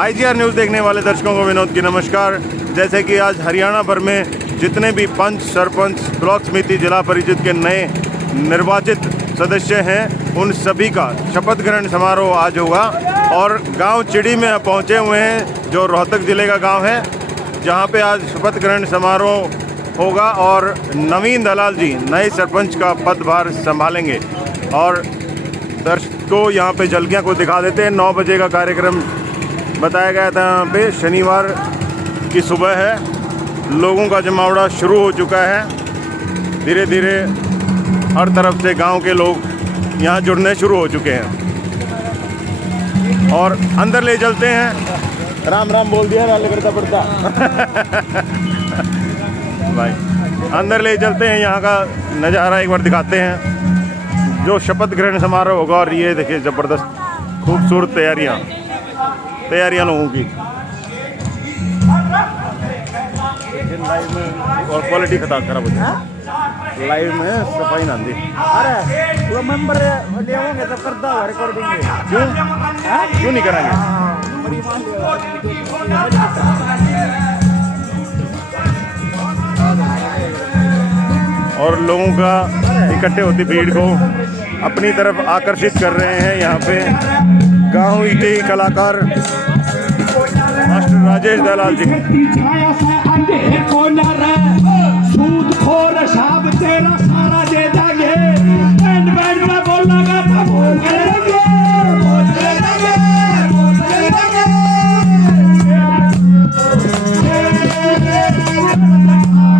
IGR news देखने वाले दर्शकों को विनोद की नमस्कार। जैसे कि आज हरियाणा भर में जितने भी पंच, सरपंच, ब्लॉक समिति, जिला परिषद के नए निर्वाचित सदस्य हैं, उन सभी का शपथ ग्रहण समारोह आज होगा। और गांव चिड़ी में पहुंचे हुए हैं, जो रोहतक ज़िले का गांव है, जहां पे आज शपथ ग्रहण समारोह होगा और नवीन दलाल जी नए सरपंच का पदभार संभालेंगे। और दर्शकों यहाँ पे झलकियाँ को दिखा देते हैं। 9 बजे का कार्यक्रम बताया गया था। यहाँ पे शनिवार की सुबह है, लोगों का जमावड़ा शुरू हो चुका है। धीरे धीरे हर तरफ से गांव के लोग यहाँ जुड़ने शुरू हो चुके हैं और अंदर ले चलते हैं। राम राम बोल दिया, राम करता पड़ता भाई। अंदर ले चलते हैं, यहाँ का नज़ारा एक बार दिखाते हैं जो शपथ ग्रहण समारोह होगा। और ये देखिए ज़बरदस्त खूबसूरत तैयारियां लोगों की लाइव में। और क्वालिटी खराब हो जाए लाइव में, सफाई ना दी। अरे वो मेंबर ले होंगे तो करता हुआ रिकॉर्ड देंगे। क्यों नहीं कराएंगे? और लोगों का इकट्ठे होती भीड़ को अपनी तरफ आकर्षित कर रहे हैं। यहाँ पे गाँव के कलाकार मास्टर राजेश दलाल जी।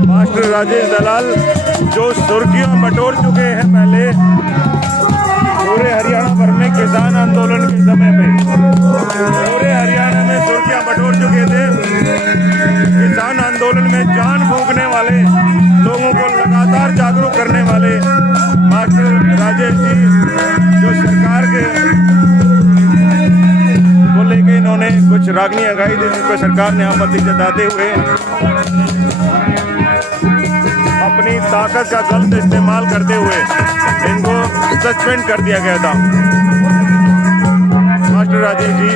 मास्टर राजेश दलाल जो सुर्खियां बटोर चुके हैं पहले पूरे हरियाणा भर में किसान आंदोलन के समय में, पूरे हरियाणा में सुर्खियां बटोर चुके थे। किसान आंदोलन में जान फूंकने वाले, लोगों को लगातार जागरूक करने वाले मास्टर राजेश जी, जो सरकार के को लेके इन्होंने कुछ रागनियां गाई थी, जिस पर सरकार ने आपत्ति जताते हुए अपनी ताकत का गलत इस्तेमाल करते हुए इनको सस्पेंड कर दिया गया था। मास्टर राजेश जी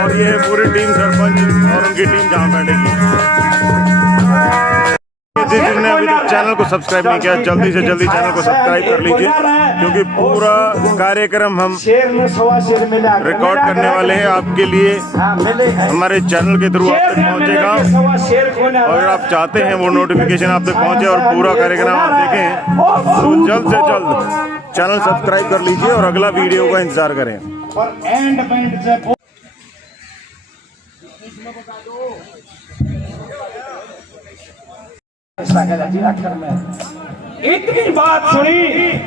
और ये पूरी टीम, सरपंच और उनकी टीम जहाँ बैठेगी। जिसने अभी तक चैनल को सब्सक्राइब नहीं किया, जल्दी से जल्दी चैनल को सब्सक्राइब कर लीजिए, क्योंकि पूरा कार्यक्रम हम रिकॉर्ड करने वाले हैं आपके लिए। हमारे चैनल के थ्रू आप तक पहुंचेगा और आप चाहते हैं वो नोटिफिकेशन आप तक पहुंचे और पूरा कार्यक्रम आप देखें, तो जल्द से जल्द चैनल सब्सक्राइब कर लीजिए और अगला वीडियो का इंतजार करें। इतनी बात सुनी,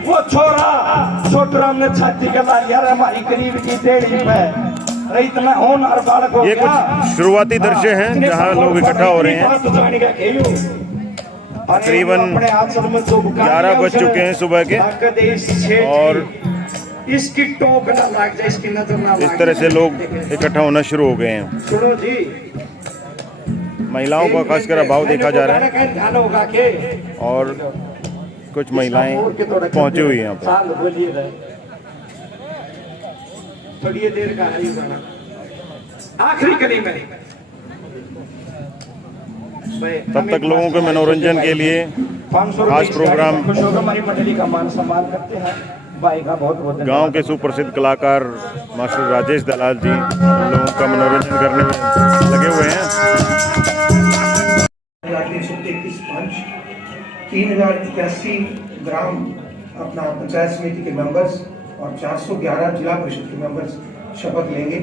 वो छोटराम ने छाती के लाल यार हमारी करीब की डेढ़ी पे इतना होनहार बालक हो। ये कुछ शुरुआती दृश्य हैं जहां लोग इकट्ठा हो रहे हैं। तकरीबन 11 बज चुके हैं सुबह के और इसकी टोक ना लग जाए, इसकी नजर ना लग जाए, इस तरह से लोग इकट्ठा होना शुरू हो गए हैं। सुनो जी, महिलाओं का खासकर अभाव देखा जा रहा है और कुछ महिलाएं पहुंची हुई हैं यहाँ पर। थोड़ी देर का आखिरी कड़ी में तब तक लोगों के मनोरंजन के लिए खास प्रोग्राम हमारी मंडली का मान सम्मान करते हैं। गांव के सुप्रसिद्ध कलाकार मास्टर राजेश दलाल जी लोगों का मनोरंजन करने में लगे हुए हैं। 333 पंच, 3081 ग्राम अपना पंचायत समिति के मेंबर्स और 411 जिला परिषद के मेंबर्स शपथ लेंगे।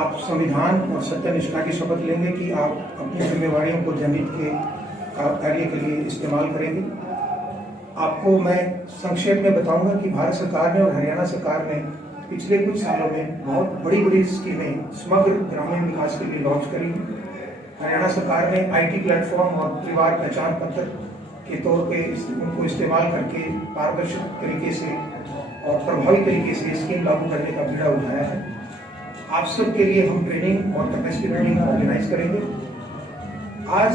आप संविधान और सत्यनिष्ठा की शपथ लेंगे कि आप अपनी जिम्मेवारियों को जनहित के कार्य के लिए इस्तेमाल करेंगे। आपको मैं संक्षेप में बताऊंगा कि भारत सरकार ने और हरियाणा सरकार ने पिछले कुछ सालों में बहुत बड़ी स्कीमें समग्र ग्रामीण विकास के लिए लॉन्च करी। हरियाणा सरकार ने IT प्लेटफॉर्म और परिवार पहचान पत्र के तौर पे उनको इस्तेमाल करके पारदर्शी तरीके से और प्रभावी तरीके से स्कीम लागू करने का बीड़ा उठाया है। आप सब के लिए हम ट्रेनिंग और कैपेसिटी बिल्डिंग ऑर्गेनाइज करेंगे। आज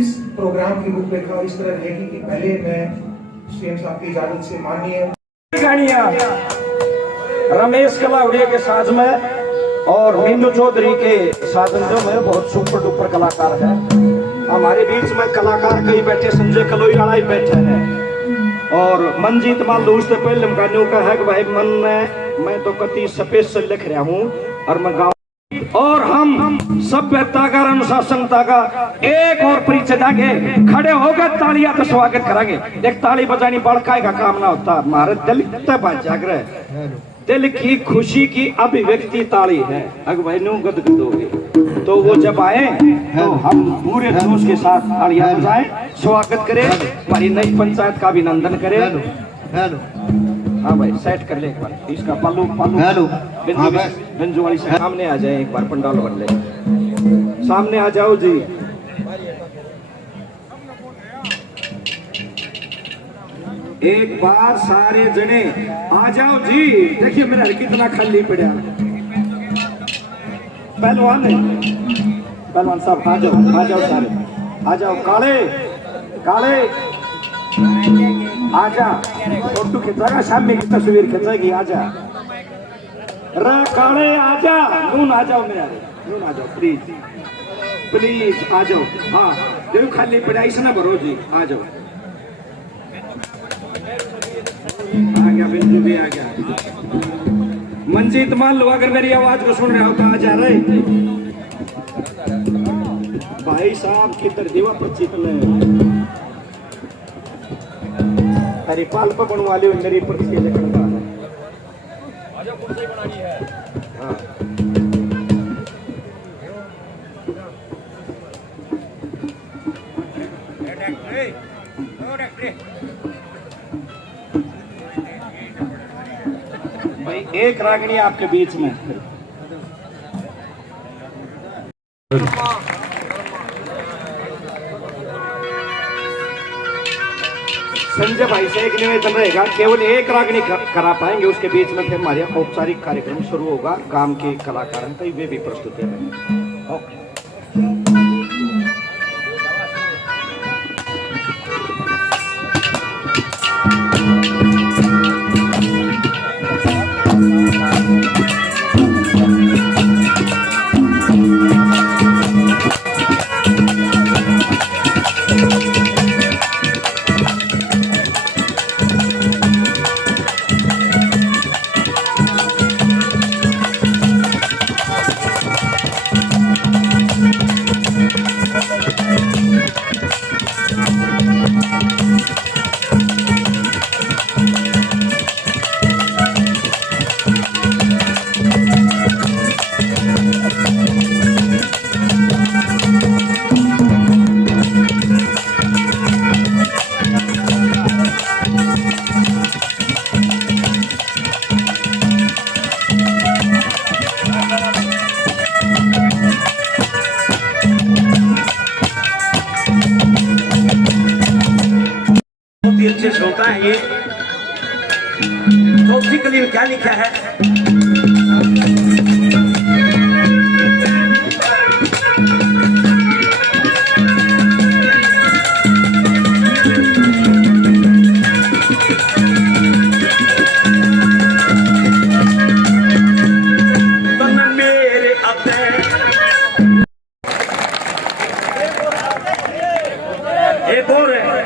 इस प्रोग्राम की रूपरेखा इस तरह रहेगी कि पहले मैं सीएम साहब की इजाजत से माननीय रमेश कलाउड़िया के साथ में और मीनू चौधरी के साधन जो में बहुत सुपर डुपर कलाकार है। हमारे बीच में कलाकार कई बैठे, संजय कलोई वाला ही बैठे हैं। और मनजीत मान लो उससे पहले गानों का है कि भाई मन में मैं तो कति स्पेशल लिख रहा हूँ और मैं गाँव और हम सभ्यता का अनुशासनता का एक और परिचय देंगे। खड़े होकर तालियां तो स्वागत करेंगे। एक ताली बजानी बड़काई का काम ना होता, हमारे दिल जागृत दिल की खुशी की अभिव्यक्ति ताली है। अगर भाई नो गदगद होगी तो वो जब आए तो हम पूरे जोश के साथ तालियां बजाएं, स्वागत करें, हमारी नई पंचायत का अभिनंदन करें। हाँ भाई सेट कर ले एक बार इसका पल्लू बिंजू वाली से सामने आ जाए, एक बार पंडाल बन ले, सामने आ जाओ जी। एक बार सारे जने आ जाओ जी। देखिए मेरा कितना खाली पड़ा। पहलवान साहब आ जाओ सारे आ जाओ। काले आजा, फोटो खिंचाएगा, सामने की तस्वीर खिंचाएगी, आजा रा काले आजा। नून आ जाओ मेरा, नून आ जाओ प्लीज आ जाओ। हाँ देखो खाली पड़ा इसना भरो जी, आ जाओ। आ गया बिंदु भी आ गया। मंजीत मान लो अगर मेरी आवाज को सुन रहे हो तो आ जा रहे भाई साहब की तरदीवा पर चितले हरिपाल पर बनवा ली मेरी पर्ची लिखना है। हाँ। भाई एक रागनी आपके बीच में संजय भाई से एक निवेदन रहेगा, केवल एक रागनी करा पाएंगे, उसके बीच में फिर हमारे औपचारिक कार्यक्रम शुरू होगा। गांव के कलाकार हैं वे भी प्रस्तुत हैं। ओके अच्छे से होता है। ये चौथी कली में क्या लिखा है? एक और है,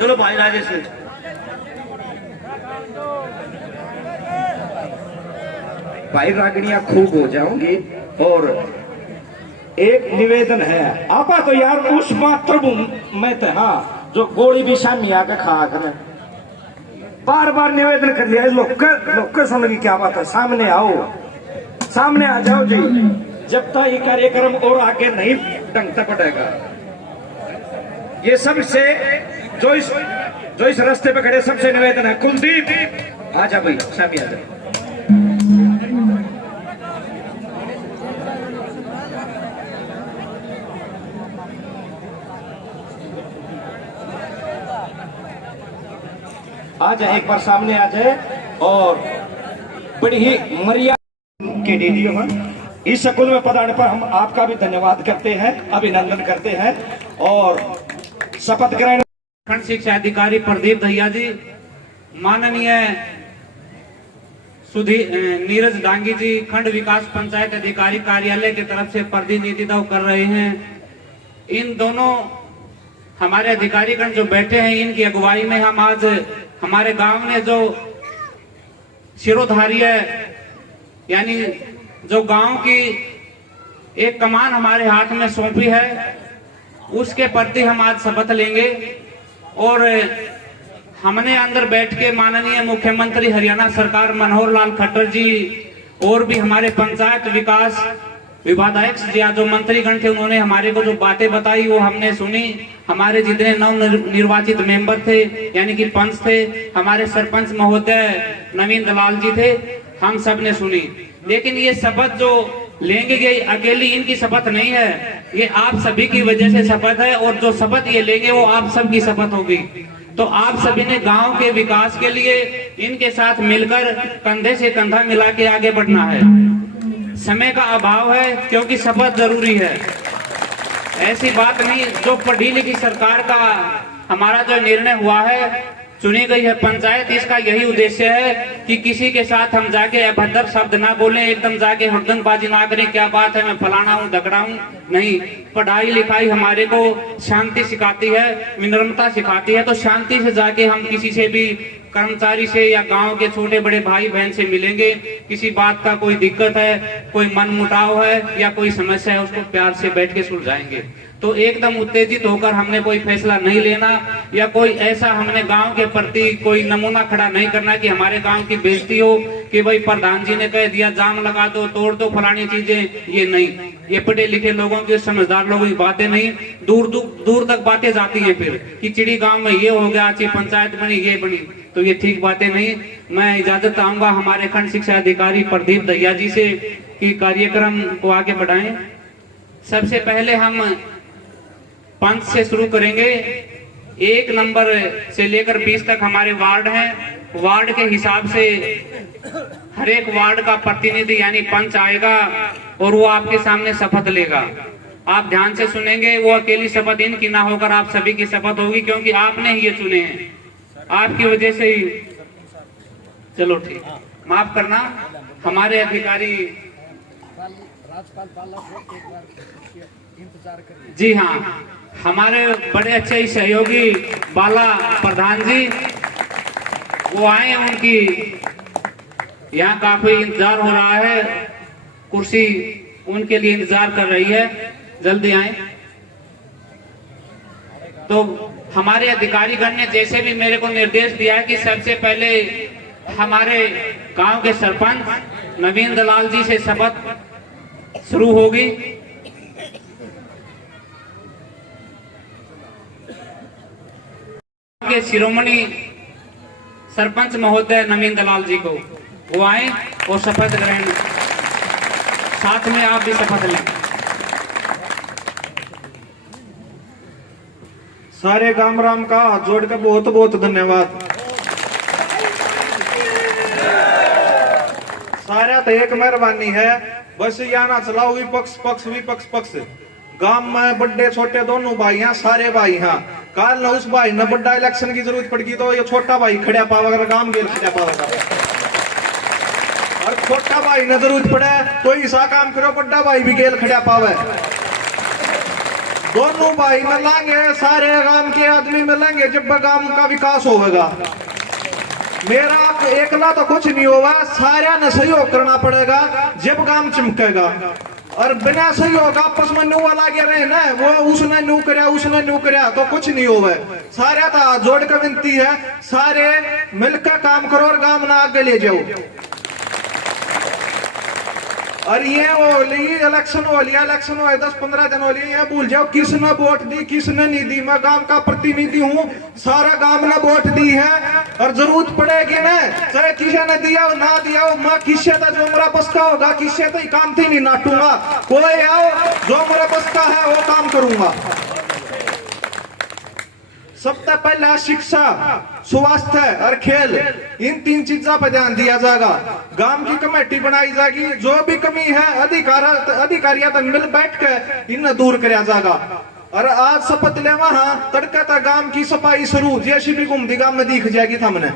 चलो भाई राजेश भाई रागड़ियां खूब हो जाओगी। और एक निवेदन है, आपा तो यार उस मातृभूमि में थे हाँ जो गोली भी शामी आके खा कर बार बार निवेदन कर लिया। लोग सुन की क्या बात है, सामने आओ, सामने आ जाओ जी। जब तक ये कार्यक्रम और आगे नहीं ढंग से बढ़ेगा, ये सबसे जो इस रास्ते पे खड़े सबसे निवेदन है, कुलदीप आजा भाई सामने आ जा। आ जाए, एक बार सामने आ जाए। और बड़ी ही मर्यादा के डीडीओ हैं, इस स्कूल में पधारने पर हम आपका भी धन्यवाद करते हैं, अभिनंदन करते हैं। और शपथ ग्रहण खंड शिक्षा अधिकारी प्रदीप दहिया जी, माननीय नीरज डांगी जी खंड विकास पंचायत अधिकारी कार्यालय की तरफ से प्रतिनिधित्व कर रहे हैं। इन दोनों हमारे अधिकारीगण जो बैठे हैं, इनकी अगुवाई में हम आज हमारे गांव ने जो शिरोधार्य यानी जो गांव की एक कमान हमारे हाथ में सौंपी है, उसके प्रति हम आज शपथ लेंगे। और हमने अंदर बैठ के माननीय मुख्यमंत्री हरियाणा सरकार मनोहर लाल खट्टर जी और भी हमारे पंचायत विकास विभागाध्यक्ष या जो मंत्रीगण थे, उन्होंने हमारे को जो बातें बताई वो हमने सुनी। हमारे जितने नव निर्वाचित मेंबर थे यानी कि पंच थे, हमारे सरपंच महोदय नवीन दलाल जी थे, हम सब ने सुनी। लेकिन ये शपथ जो लेंगे ये अकेली इनकी शपथ नहीं है, ये आप सभी की वजह से शपथ है। और जो शपथ ये लेंगे वो आप सब की शपथ होगी। तो आप सभी ने गांव के विकास के लिए इनके साथ मिलकर कंधे से कंधा मिला के आगे बढ़ना है। समय का अभाव है क्योंकि शपथ जरूरी है। ऐसी बात नहीं, जो पढ़ी लिखी सरकार का हमारा जो निर्णय हुआ है, चुनी गई है पंचायत, इसका यही उद्देश्य है कि किसी के साथ हम जाके अभद्र शब्द ना बोलें, एकदम जाके हुड़दंगबाजी ना करें, क्या बात है मैं फलाना हूँ धकड़ा हूँ। नहीं, पढ़ाई लिखाई हमारे को शांति सिखाती है, विनम्रता सिखाती है। तो शांति से जाके हम किसी से भी कर्मचारी से या गांव के छोटे बड़े भाई बहन से मिलेंगे, किसी बात का कोई दिक्कत है, कोई मन मुटाव है या कोई समस्या है, उसको प्यार से बैठ के सुलझाएंगे। तो एकदम उत्तेजित होकर हमने कोई फैसला नहीं लेना या कोई ऐसा हमने गांव के प्रति कोई नमूना खड़ा नहीं करना कि हमारे गांव की बेइज्जती हो कि भाई प्रधान जी ने कह दिया जाम लगा दो, तोड़ दो फलानी चीजें। ये नहीं, ये पढ़े लिखे लोगों की, समझदार लोगों की बातें नहीं, दूर तक बातें जाती है फिर कि चिड़ी गांव में ये हो गया, अच्छी पंचायत बनी, ये बनी। तो ये ठीक बातें नहीं। मैं इजाजत चाहूंगा हमारे खंड शिक्षा अधिकारी प्रदीप दहिया जी से कि कार्यक्रम को आगे बढ़ाएं। सबसे पहले हम पंच से शुरू करेंगे। 1 नंबर से लेकर 20 तक हमारे वार्ड हैं। वार्ड के हिसाब से हर एक वार्ड का प्रतिनिधि यानी पंच आएगा और वो आपके सामने शपथ लेगा। आप ध्यान से सुनेंगे, वो अकेली शपथ इनकी ना होकर आप सभी की शपथ होगी, क्योंकि आपने ही ये चुने हैं, आपकी वजह से ही। चलो ठीक, माफ करना। हमारे अधिकारी जी हाँ, हमारे बड़े अच्छे सहयोगी बाला प्रधान जी वो आए हैं, उनकी यहाँ काफी इंतजार हो रहा है, कुर्सी उनके लिए इंतजार कर रही है, जल्दी आए। तो हमारे अधिकारीगण ने जैसे भी मेरे को निर्देश दिया है कि सबसे पहले हमारे गांव के सरपंच नवीन दलाल जी से शपथ शुरू होगी। के शिरोमणि सरपंच महोदय नवीन दलाल जी को वो आए और शपथ ग्रहण, साथ में आप भी शपथ लें। सारे गाम राम का हाथ जोड़ कर बहुत बहुत धन्यवाद। सारा तो एक मेहरबानी है, बस या ना चलाओ विपक्ष पक्ष विपक्ष पक्ष। गांव में बड़े छोटे दोनों भाई हैं, सारे भाई हैं। काल न उस भाई न बड़ा इलेक्शन की जरूरत पड़गी तो ये छोटा भाई खड़ा पावेगा, गांव गेल खड़ा पावेगा। और छोटा भाई न जरूरत पड़े तो ऐसा काम करो बड़ा भाई भी गेल खड़ा पावे। दोनों भाई मिलेंगे, सारे गांव के आदमी मिलेंगे, जब गांव का विकास होगा। मेरा एकला तो कुछ नहीं होगा, सारा ने सहयोग करना पड़ेगा जब गांव चमकेगा। और बिना सहयोग आपस में नुआ लागे रहे ना, वो उसने न्यू करया तो कुछ नहीं होगा। सारे था जोड़ कर विनती है, सारे मिलकर काम करो और गांव ना आगे ले जाओ। और ये इलेक्शन हो लिया, इलेक्शन हो 10-15 दिन हो लिए, ये भूल जाओ किसने वोट दी किसने नहीं दी। मैं गांव का प्रतिनिधि हूँ, सारा गांव ने वोट दी है और जरूरत पड़ेगी ना, चाहे किसी ने दिया हो ना दिया हो, मैं किससे तो जो मेरा बस्ता होगा किससे तो काम थी नहीं नाटूंगा। कोई आओ जो मेरा बस्ता है वो काम करूंगा। सबसे पहला शिक्षा, स्वास्थ्य और खेल, इन 3 चीजों पर ध्यान दिया जाएगा। गांव की कमेटी बनाई जाएगी, जो भी कमी है अधिकारियों तक मिल बैठ के इन्हें दूर कराया जाएगा। और आज शपथ ले वहां तड़का तक गांव की सफाई शुरू, जैसी भी घूमती गांव में दिख जाएगी। हमने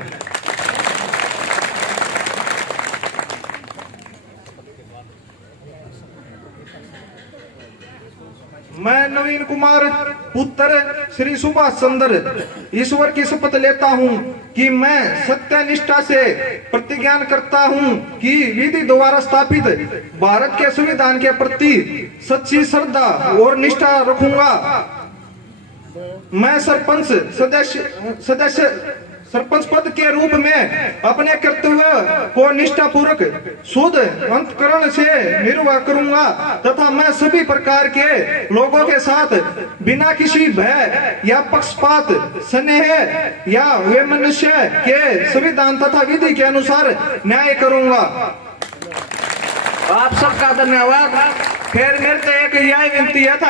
मैं नवीन कुमार पुत्र श्री सुभाष चंद्र ईश्वर की शपथ लेता हूँ कि मैं सत्य निष्ठा से प्रतिज्ञा करता हूँ कि विधि द्वारा स्थापित भारत के संविधान के प्रति सच्ची श्रद्धा और निष्ठा रखूंगा। मैं सरपंच पद के रूप में अपने कर्तव्य को निष्ठापूर्वक शुद्ध अंतकरण से निर्वाह करूंगा तथा मैं सभी प्रकार के लोगों के साथ बिना किसी भय या पक्षपात, स्नेह या वैमनस्य के संविधान तथा विधि के अनुसार न्याय करूंगा। आप सबका धन्यवाद। फिर मेरे से एक यही विनती है था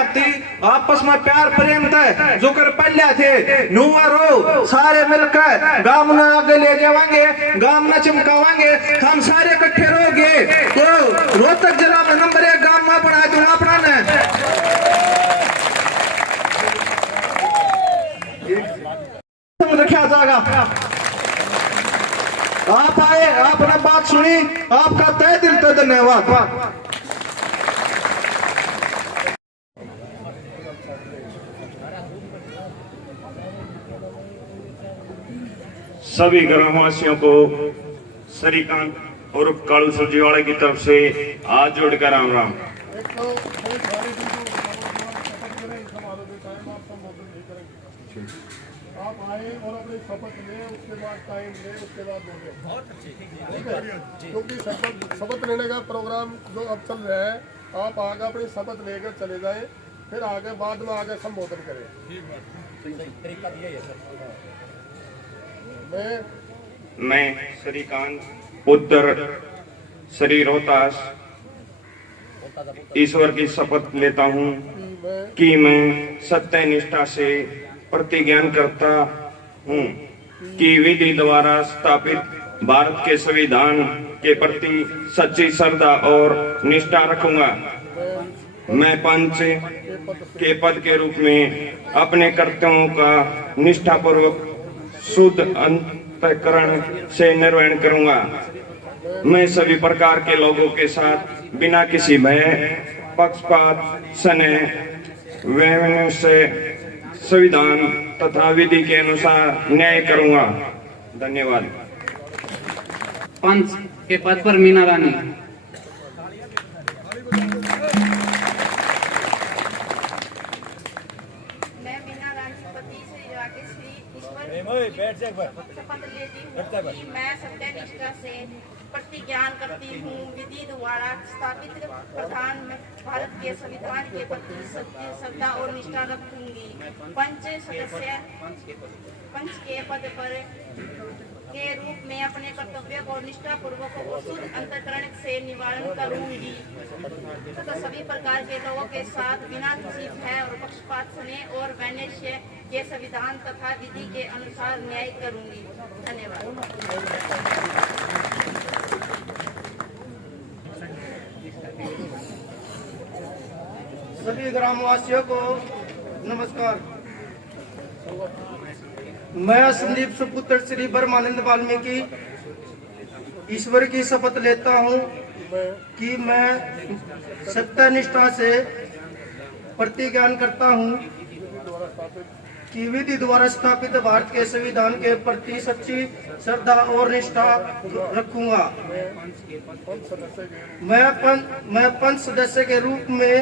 आपस में प्यार प्रेम थे जो कर पल्ला थे नुआरो सारे मिलकर गांव में आगे ले जाएंगे, गांव में चमकावांगे, हम सारे इकट्ठे रहोगे तो रोहतक जिला में नंबर 1 गांव में बना दूंगा अपना ने रखा जाएगा। आप आए, आपने बात सुनी, आपका तहे दिल से धन्यवाद। सभी ग्रामवासियों को श्रीकांत और कालू सुरजीवाड़े की तरफ से हाथ जोड़कर राम राम। आप आए और अपनी शपथ लें, उसके बाद टाइम लें, उसके बाद बोलें। बहुत अच्छी, क्योंकि शपथ लेने का प्रोग्राम जो अब चल रहा है, आप आगे अपनी शपथ लेकर चले जाएं, फिर आगे बाद में आगे संबोधन करें। तरीका दिया है सर। मैं श्रीकांत पुत्र श्री रोहतास ईश्वर की शपथ लेता हूँ कि मैं सत्य निष्ठा से प्रतिज्ञा करता हूँ कि विधि द्वारा स्थापित भारत के संविधान के प्रति सच्ची श्रद्धा और निष्ठा रखूंगा। मैं पंच के पद के रूप में अपने कर्तव्यों का निष्ठापूर्वक शुद्ध अंतःकरण से निर्वहन करूंगा। मैं सभी प्रकार के लोगों के साथ बिना किसी भय, पक्षपात, स्नेह, वैमनस्य से संविधान तथा विधि के अनुसार न्याय करूंगा। धन्यवाद। पंच के पद पर मीना रानी। शपथ लेती हूँ कि मैं सत्य निष्ठा से प्रतिज्ञा करती हूँ विधि द्वारा स्थापित प्रधान भारत के संविधान के प्रति सच्ची श्रद्धा और निष्ठा रखूंगी। पंच के पद पर के रूप में अपने कर्तव्य को निष्ठा पूर्वक और शुद्ध अंतःकरण से निवारण करूंगी तथा सभी प्रकार के लोगों के साथ बिना किसी भय और पक्षपात, स्नेह और वैमनस्य के संविधान तथा विधि के अनुसार न्याय करूंगी। धन्यवाद। सभी ग्रामवासियों को नमस्कार। मैं संदीप सुपुत्र श्री ब्रह्मानंद वाल्मीकि ईश्वर की शपथ लेता हूँ कि मैं सत्य निष्ठा से प्रतिज्ञा करता हूँ कि विधि द्वारा स्थापित भारत के संविधान के प्रति सच्ची श्रद्धा और निष्ठा रखूंगा। मैं पंच सदस्य के रूप में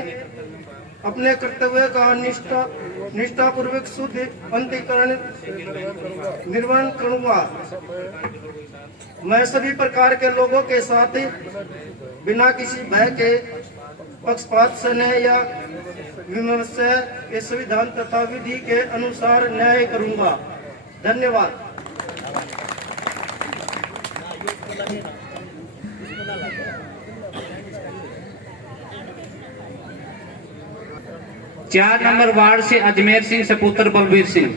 अपने कर्तव्य का निष्ठापूर्वक शुद्ध अंतःकरण निर्वहन करूंगा। मैं सभी प्रकार के लोगों के साथ बिना किसी भय के, पक्षपात, स्नेह या विमर्शय के संविधान तथा विधि के अनुसार न्याय करूंगा। धन्यवाद। चार नंबर वार्ड से अजमेर सिंह सपुत्र बलबीर सिंह।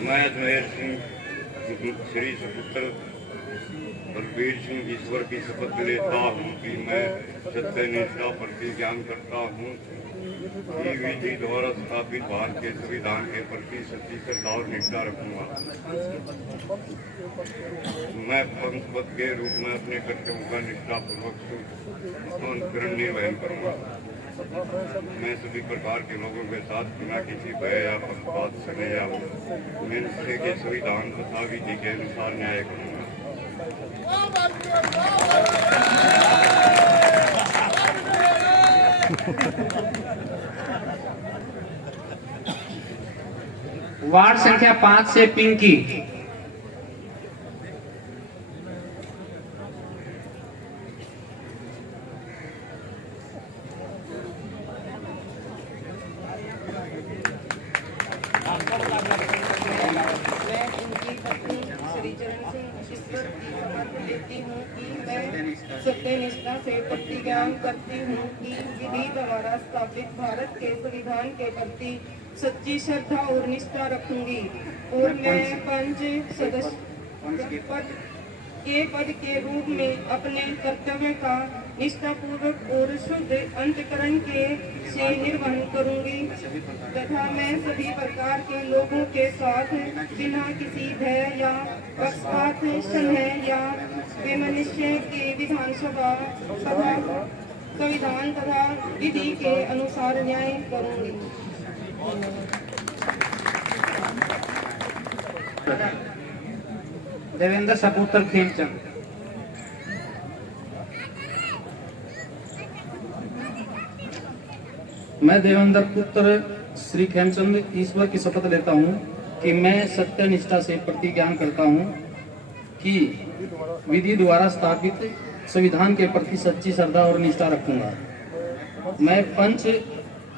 मैं अजमेर सिंह श्री सपुत्र बलबीर सिंह ईश्वर की शपथ लेता हूँ कि मैं सत्य निष्ठा प्रतिज्ञा करता हूँ की विधि द्वारा स्थापित भारत के संविधान के प्रति सच्ची श्रद्धा और निष्ठा रखूंगा। मैं पंच पद के रूप में अपने कर्तव्यों का निष्ठापूर्वक अनुकरण निर्वहन करूंगा। मैं सभी प्रकार के लोगों के साथ बिना किसी भय या पक्षपात समय या मनुष्य के संविधान तथा विधि के अनुसार न्याय करूंगा। वार्ड संख्या 5 से पिंकी। सत्यनिष्ठा से प्रतिज्ञान करती हूँ कि विधि द्वारा स्थापित भारत के संविधान के प्रति सच्ची श्रद्धा और निष्ठा रखूंगी और मैं पंच सदस्य पद के रूप में अपने कर्तव्य का निष्ठापूर्वक और शुद्ध अंतःकरण से निर्वहन करूंगी तथा मैं सभी प्रकार के लोगों के साथ बिना किसी भय या पक्षपात स्नेह या वैमनस्य के विधानसभा तथा संविधान तथा विधि के अनुसार न्याय करूंगी। देवेंद्र सपुत्र खेमचंद। मैं देवेंद्र पुत्र श्री खेमचंद ईश्वर की शपथ लेता हूँ कि मैं सत्य निष्ठा से प्रतिज्ञान करता हूँ कि विधि द्वारा स्थापित संविधान के प्रति सच्ची श्रद्धा और निष्ठा रखूंगा। मैं पंच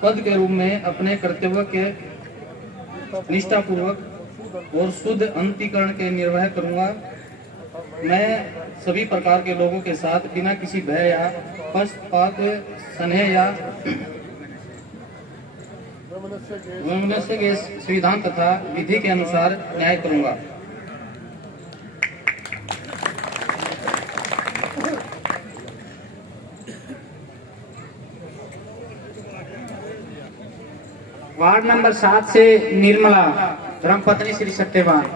पद के रूप में अपने कर्तव्य के निष्ठापूर्वक और शुद्ध अंतःकरण के निर्वहन करूंगा। मैं सभी प्रकार के लोगों के साथ बिना किसी भय या पक्षपात स्नेह या वैमनस्य के संविधान तथा विधि के अनुसार न्याय करूंगा। वार्ड नंबर 7 से निर्मला धर्मपत्नी श्री सत्यवान।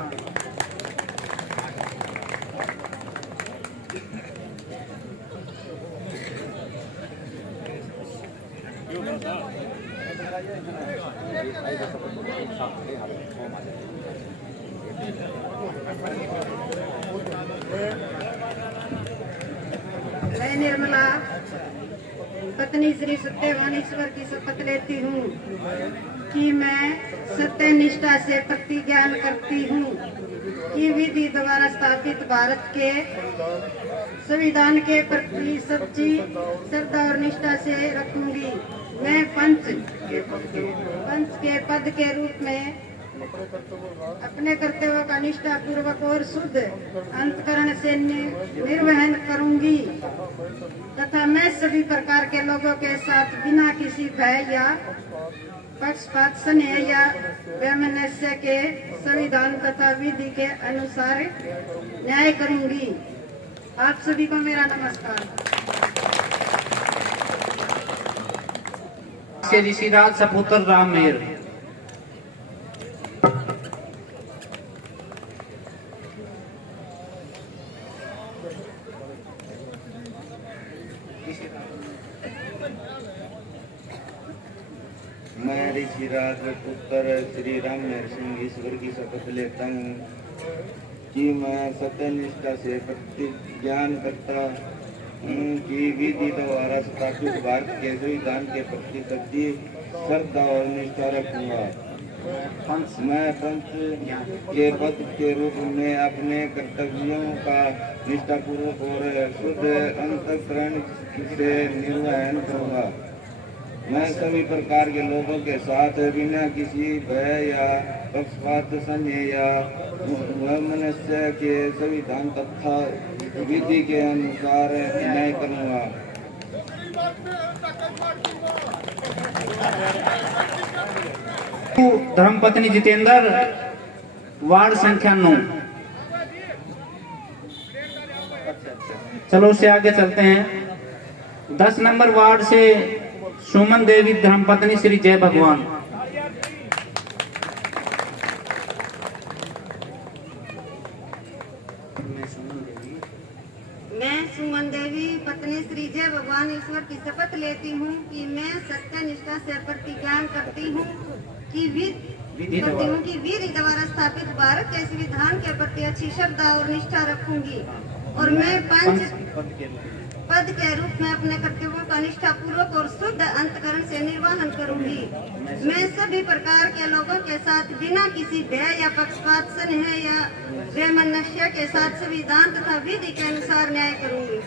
मैं निर्मला पत्नी श्री सत्यवान ईश्वर की शपथ लेती हूँ कि मैं सत्य निष्ठा से प्रतिज्ञान करती हूँ कि विधि द्वारा स्थापित भारत के संविधान के प्रति सच्ची श्रद्धा और निष्ठा से रखूंगी। मैं पंच के पद के रूप में अपने कर्तव्यों का निष्ठा पूर्वक और शुद्ध अंतःकरण से निर्वहन करूंगी तथा मैं सभी प्रकार के लोगों के साथ बिना किसी भय या पक्षपात स्नेह या वैमनस्य के संविधान तथा विधि के अनुसार न्याय करूंगी। आप सभी को मेरा नमस्कार। ऋषिराज सपुत्र राम मेहर। मैं ऋषिराज पुत्र श्री राम मेहर सिंह ईश्वर की शपथ लेता हूँ कि मैं सत्यनिष्ठा से प्रतिज्ञान करता हूँ कि विधि द्वारा स्थापित भारत के संविधान के प्रति सच्ची श्रद्धा और निष्ठा रखूंगा। मैं पंच के पद के रूप में अपने कर्तव्यों का निष्ठापूर्वक और शुद्ध अंतःकरण से निर्वहन करूंगा। मैं सभी प्रकार के लोगों के साथ बिना किसी भय या पक्षपात स्नेह या वैमनस्य के संविधान तथा विधि के अनुसार न्याय करूंगा। धर्मपत्नी जितेंद्र वार्ड संख्या 9। चलो उससे आगे चलते हैं। 10 नंबर वार्ड से सुमन देवी धर्मपत्नी श्री जय भगवान। मैं सुमन देवी पत्नी श्री जय भगवान ईश्वर की शपथ लेती हूँ कि मैं सत्य निष्ठा से प्रतिज्ञा करती हूँ कि विधि द्वारा स्थापित भारत के संविधान के प्रति अच्छी श्रद्धा और निष्ठा रखूंगी और मैं पंच पद के रूप में अपने कर्तव्यों का निष्ठा पूर्वक और शुद्ध अंतकरण से निर्वहन करूंगी। मैं सभी प्रकार के लोगों के साथ बिना किसी भय या पक्षपात स्नेह या वैमनस्य के साथ संविधान तथा विधि के अनुसार न्याय करूंगी।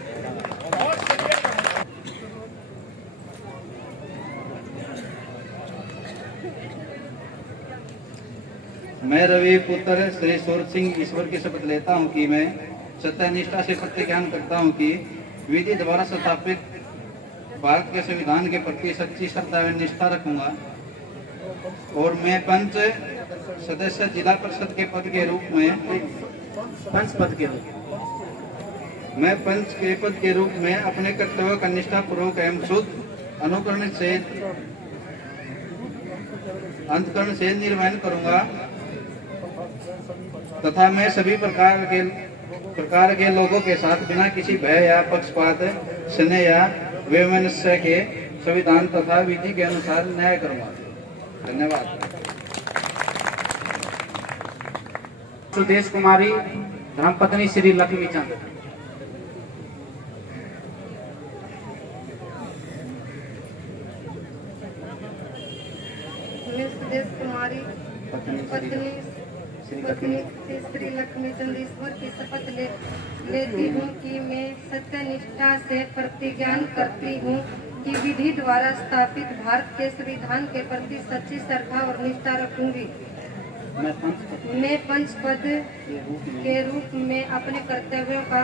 मैं रवि पुत्र श्री सूरज सिंह ईश्वर की शपथ लेता हूँ कि मैं सत्यनिष्ठा से प्रतिज्ञा करता हूँ कि विधि द्वारा स्थापित भारत के संविधान के प्रति सच्ची श्रद्धा एवं निष्ठा रखूंगा और मैं पंच सदस्य जिला परिषद के पद के रूप में अपने कर्तव्यों का निष्ठा पूर्वक एवं शुद्ध अनुकरण से निर्वहन करूंगा तथा मैं सभी प्रकार के लोगों के साथ बिना किसी भय या पक्षपात स्नेह या वैमनस्य के संविधान तथा विधि के अनुसार न्याय करूंगा। धन्यवाद। सुदेश कुमारी धर्मपत्नी श्री लक्ष्मी चंद। मैं सुदेश कुमारी पत्नी श्री लक्ष्मी चंद ईश्वर की शपथ लेती हूँ कि मैं सत्य निष्ठा से प्रतिज्ञा करती हूँ कि विधि द्वारा स्थापित भारत के संविधान के प्रति सच्ची श्रद्धा और निष्ठा रखूंगी। मैं पंच पद के रूप में अपने कर्तव्यों का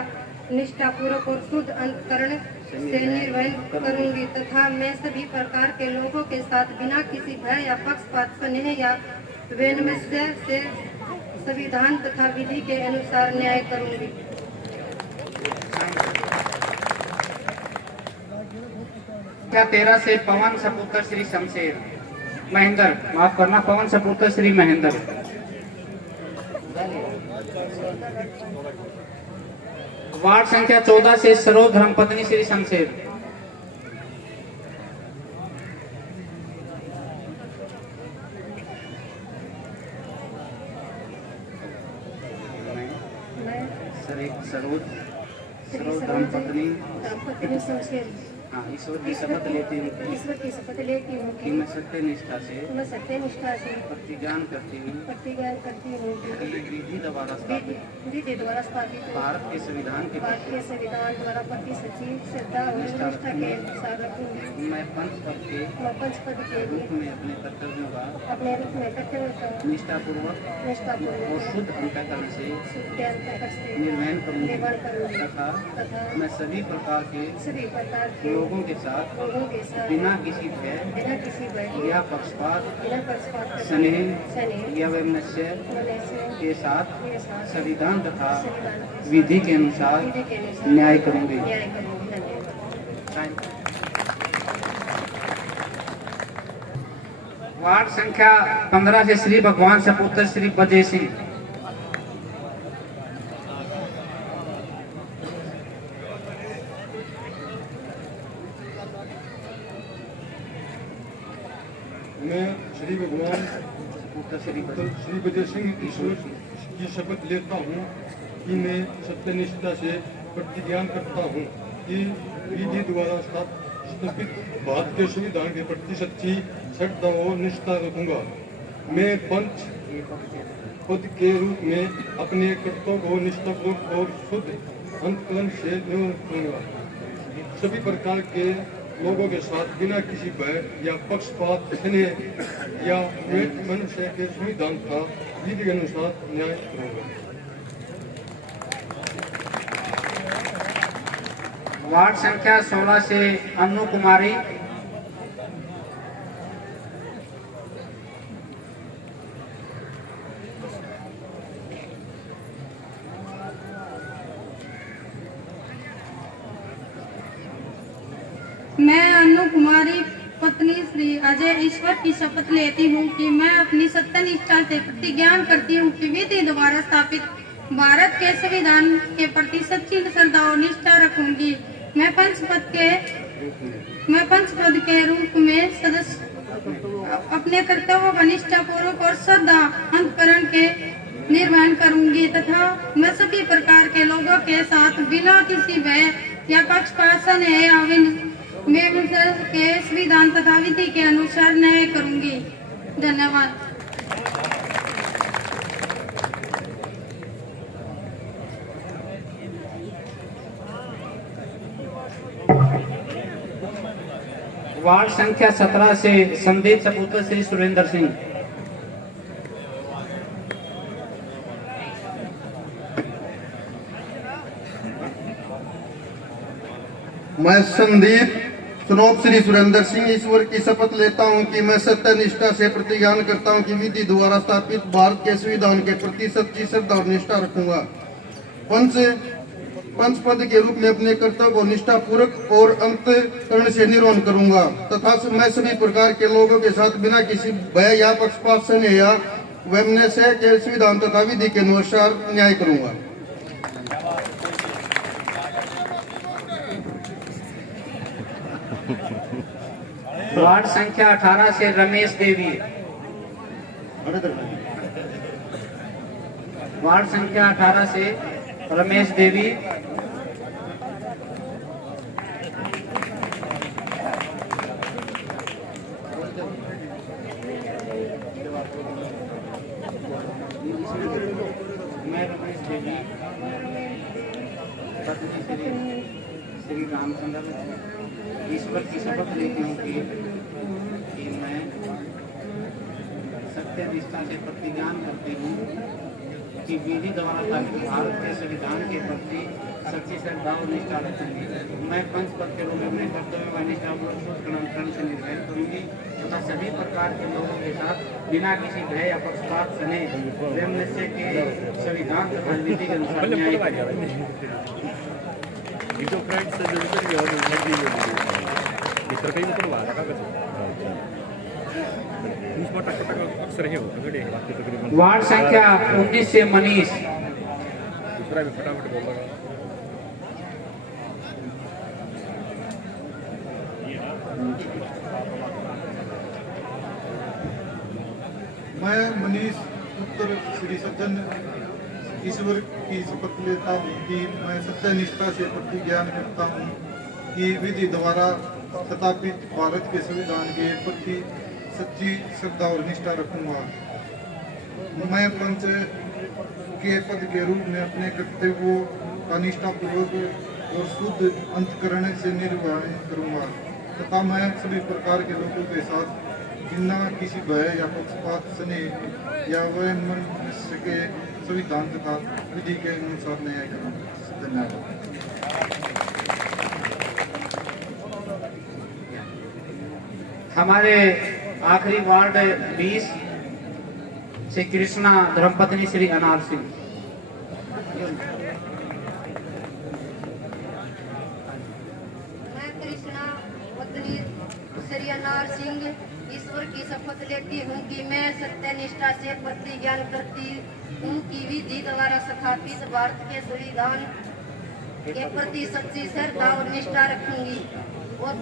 निष्ठापूर्वक और शुद्ध अंतकरण से निर्वहन करूंगी तथा मैं सभी प्रकार के लोगों के साथ बिना किसी भय या पक्षपात स्नेह या वैमनस्य से संविधान तथा विधि के अनुसार न्याय करूंगी। क्या 13 से पवन सपुत्र श्री शमशेर महेंद्र, माफ करना, पवन सपुत्र श्री महेंद्र। वार्ड संख्या 14 से सरोज धर्मपत्नी श्री शमशेर। सरोज धर्मपत्नी शमशेर ईश्वर की शपथ लेती हूँ कि मैं सत्य निष्ठा से प्रतिज्ञा करती हूँ कि विधि द्वारा स्थापित भारत के संविधान द्वारा प्रति सच्ची श्रद्धा और निष्ठा के अनुसार रखूंगी। मैं पंच पद के रूप में अपने कर्तव्यों का निष्ठापूर्वक और शुद्ध अंतःकरण से निर्वहन करूंगी तथा मैं सभी प्रकार के लोगों के साथ बिना किसी भय या पक्षपात स्नेह या वैमनस्य के साथ संविधान तथा विधि के अनुसार न्याय करूंगी। वार्ड संख्या 15 से श्री भगवान सपुत्र श्री बजय सिंह। मैं श्री भगवान श्री बजय सिंह ईश्वर की शपथ लेता हूँ कि मैं सत्यनिष्ठा से प्रतिज्ञा करता हूँ कि विधि द्वारा स्थापित भारत के संविधान के प्रति सच्ची श्रद्धा और निष्ठा रखूंगा। मैं पंच पद के रूप में अपने कर्तव्यों को निष्ठापूर्वक और शुद्ध अंतकरण से निर्वहन करूंगा। सभी प्रकार के लोगों के साथ बिना किसी भय या पक्षपात स्नेह या मनुष्य के संविधान का विधि के अनुसार न्याय करूंगा। वार्ड संख्या 16 से अन्नू कुमारी। मैं अन्नू कुमारी पत्नी श्री अजय ईश्वर की शपथ लेती हूँ कि मैं अपनी सत्यनिष्ठा से प्रतिज्ञान करती हूँ कि विधि द्वारा स्थापित भारत के संविधान के प्रति सच्ची श्रद्धा और निष्ठा रखूंगी। मैं पंचपद के रूप में सदस्य अपने कर्तव्यों का निष्ठापूर्वक और श्रद्धा अंतकरण के निर्वहन करूंगी तथा मैं सभी प्रकार के लोगों के साथ बिना किसी भय या पक्षपात या के संविधान तथा विधि के अनुसार न्याय करूंगी। धन्यवाद। वार्ड संख्या 17 से संदीप सपुत्र श्री सुरेंद्र सिंह। मैं संदीप स्वरूप श्री सुरेंद्र सिंह ईश्वर की शपथ लेता हूं कि मैं सत्यनिष्ठा से प्रतिज्ञान करता हूं कि विधि द्वारा स्थापित भारत के संविधान के प्रति सच्ची श्रद्धा और निष्ठा रखूंगा। पंचपद के रूप में अपने कर्तव्य को निष्ठापूर्वक और अंतकरण से निर्वहन करूंगा तथा मैं सभी प्रकार के लोगों के साथ बिना किसी भय या पक्षपात या वैमनस्य के संविधान तथा विधि के अनुसार न्याय करूंगा। वार्ड संख्या 18 से रमेश देवी। वार्ड संख्या 18 से रमेश देवी। मैं रमेश देवी पत्नी श्री रामचंद्र ईश्वर की शपथ लेती हूँ कि मैं सत्य निष्ठा से प्रतिज्ञान करती हूँ कि विधि द्वारा स्थापित भारत के संविधान के प्रति सच्ची श्रद्धा और निष्ठा रखूंगी। मैं पंचपद के रूप में अपने कर्तव्यों का निष्ठापूर्वक अनुसरण से निर्वहन करूंगी तथा सभी प्रकार के लोगों के साथ बिना किसी भय या पक्षपात वैमनस्य के संविधान तथा विधि के अनुसार न्याय करूंगी। वार्ड संख्या 19 से मनीष। मैं मनीष पुत्र श्री सज्जन ईश्वर की शपथ लेता हूँ कि मैं सत्यनिष्ठा से प्रतिज्ञान करता हूँ कि विधि द्वारा स्थापित भारत के संविधान के प्रति सच्ची श्रद्धा और निष्ठा रखूंगा। मैं पंच के पद के रूप में अपने कर्तव्यों का निष्ठापूर्वक और शुद्ध अंतकरण से निर्वहन करूंगा तथा मैं सभी प्रकार के लोगों के साथ बिना किसी भय या पक्षपात या वैमनस्य के संविधान तथा विधि के अनुसार न्याय करूंगा। धन्यवाद। हमारे आखिरी वार्ड 20 से कृष्णा धर्मपत्नी श्री अनार सिंह। मैं कृष्णा पत्नी श्री अनार सिंह ईश्वर की शपथ लेती हूँ कि मैं सत्यनिष्ठा से प्रतिज्ञान करती हूँ कि विधि द्वारा स्थापित भारत के संविधान के प्रति सच्ची श्रद्धा और निष्ठा रखूंगी और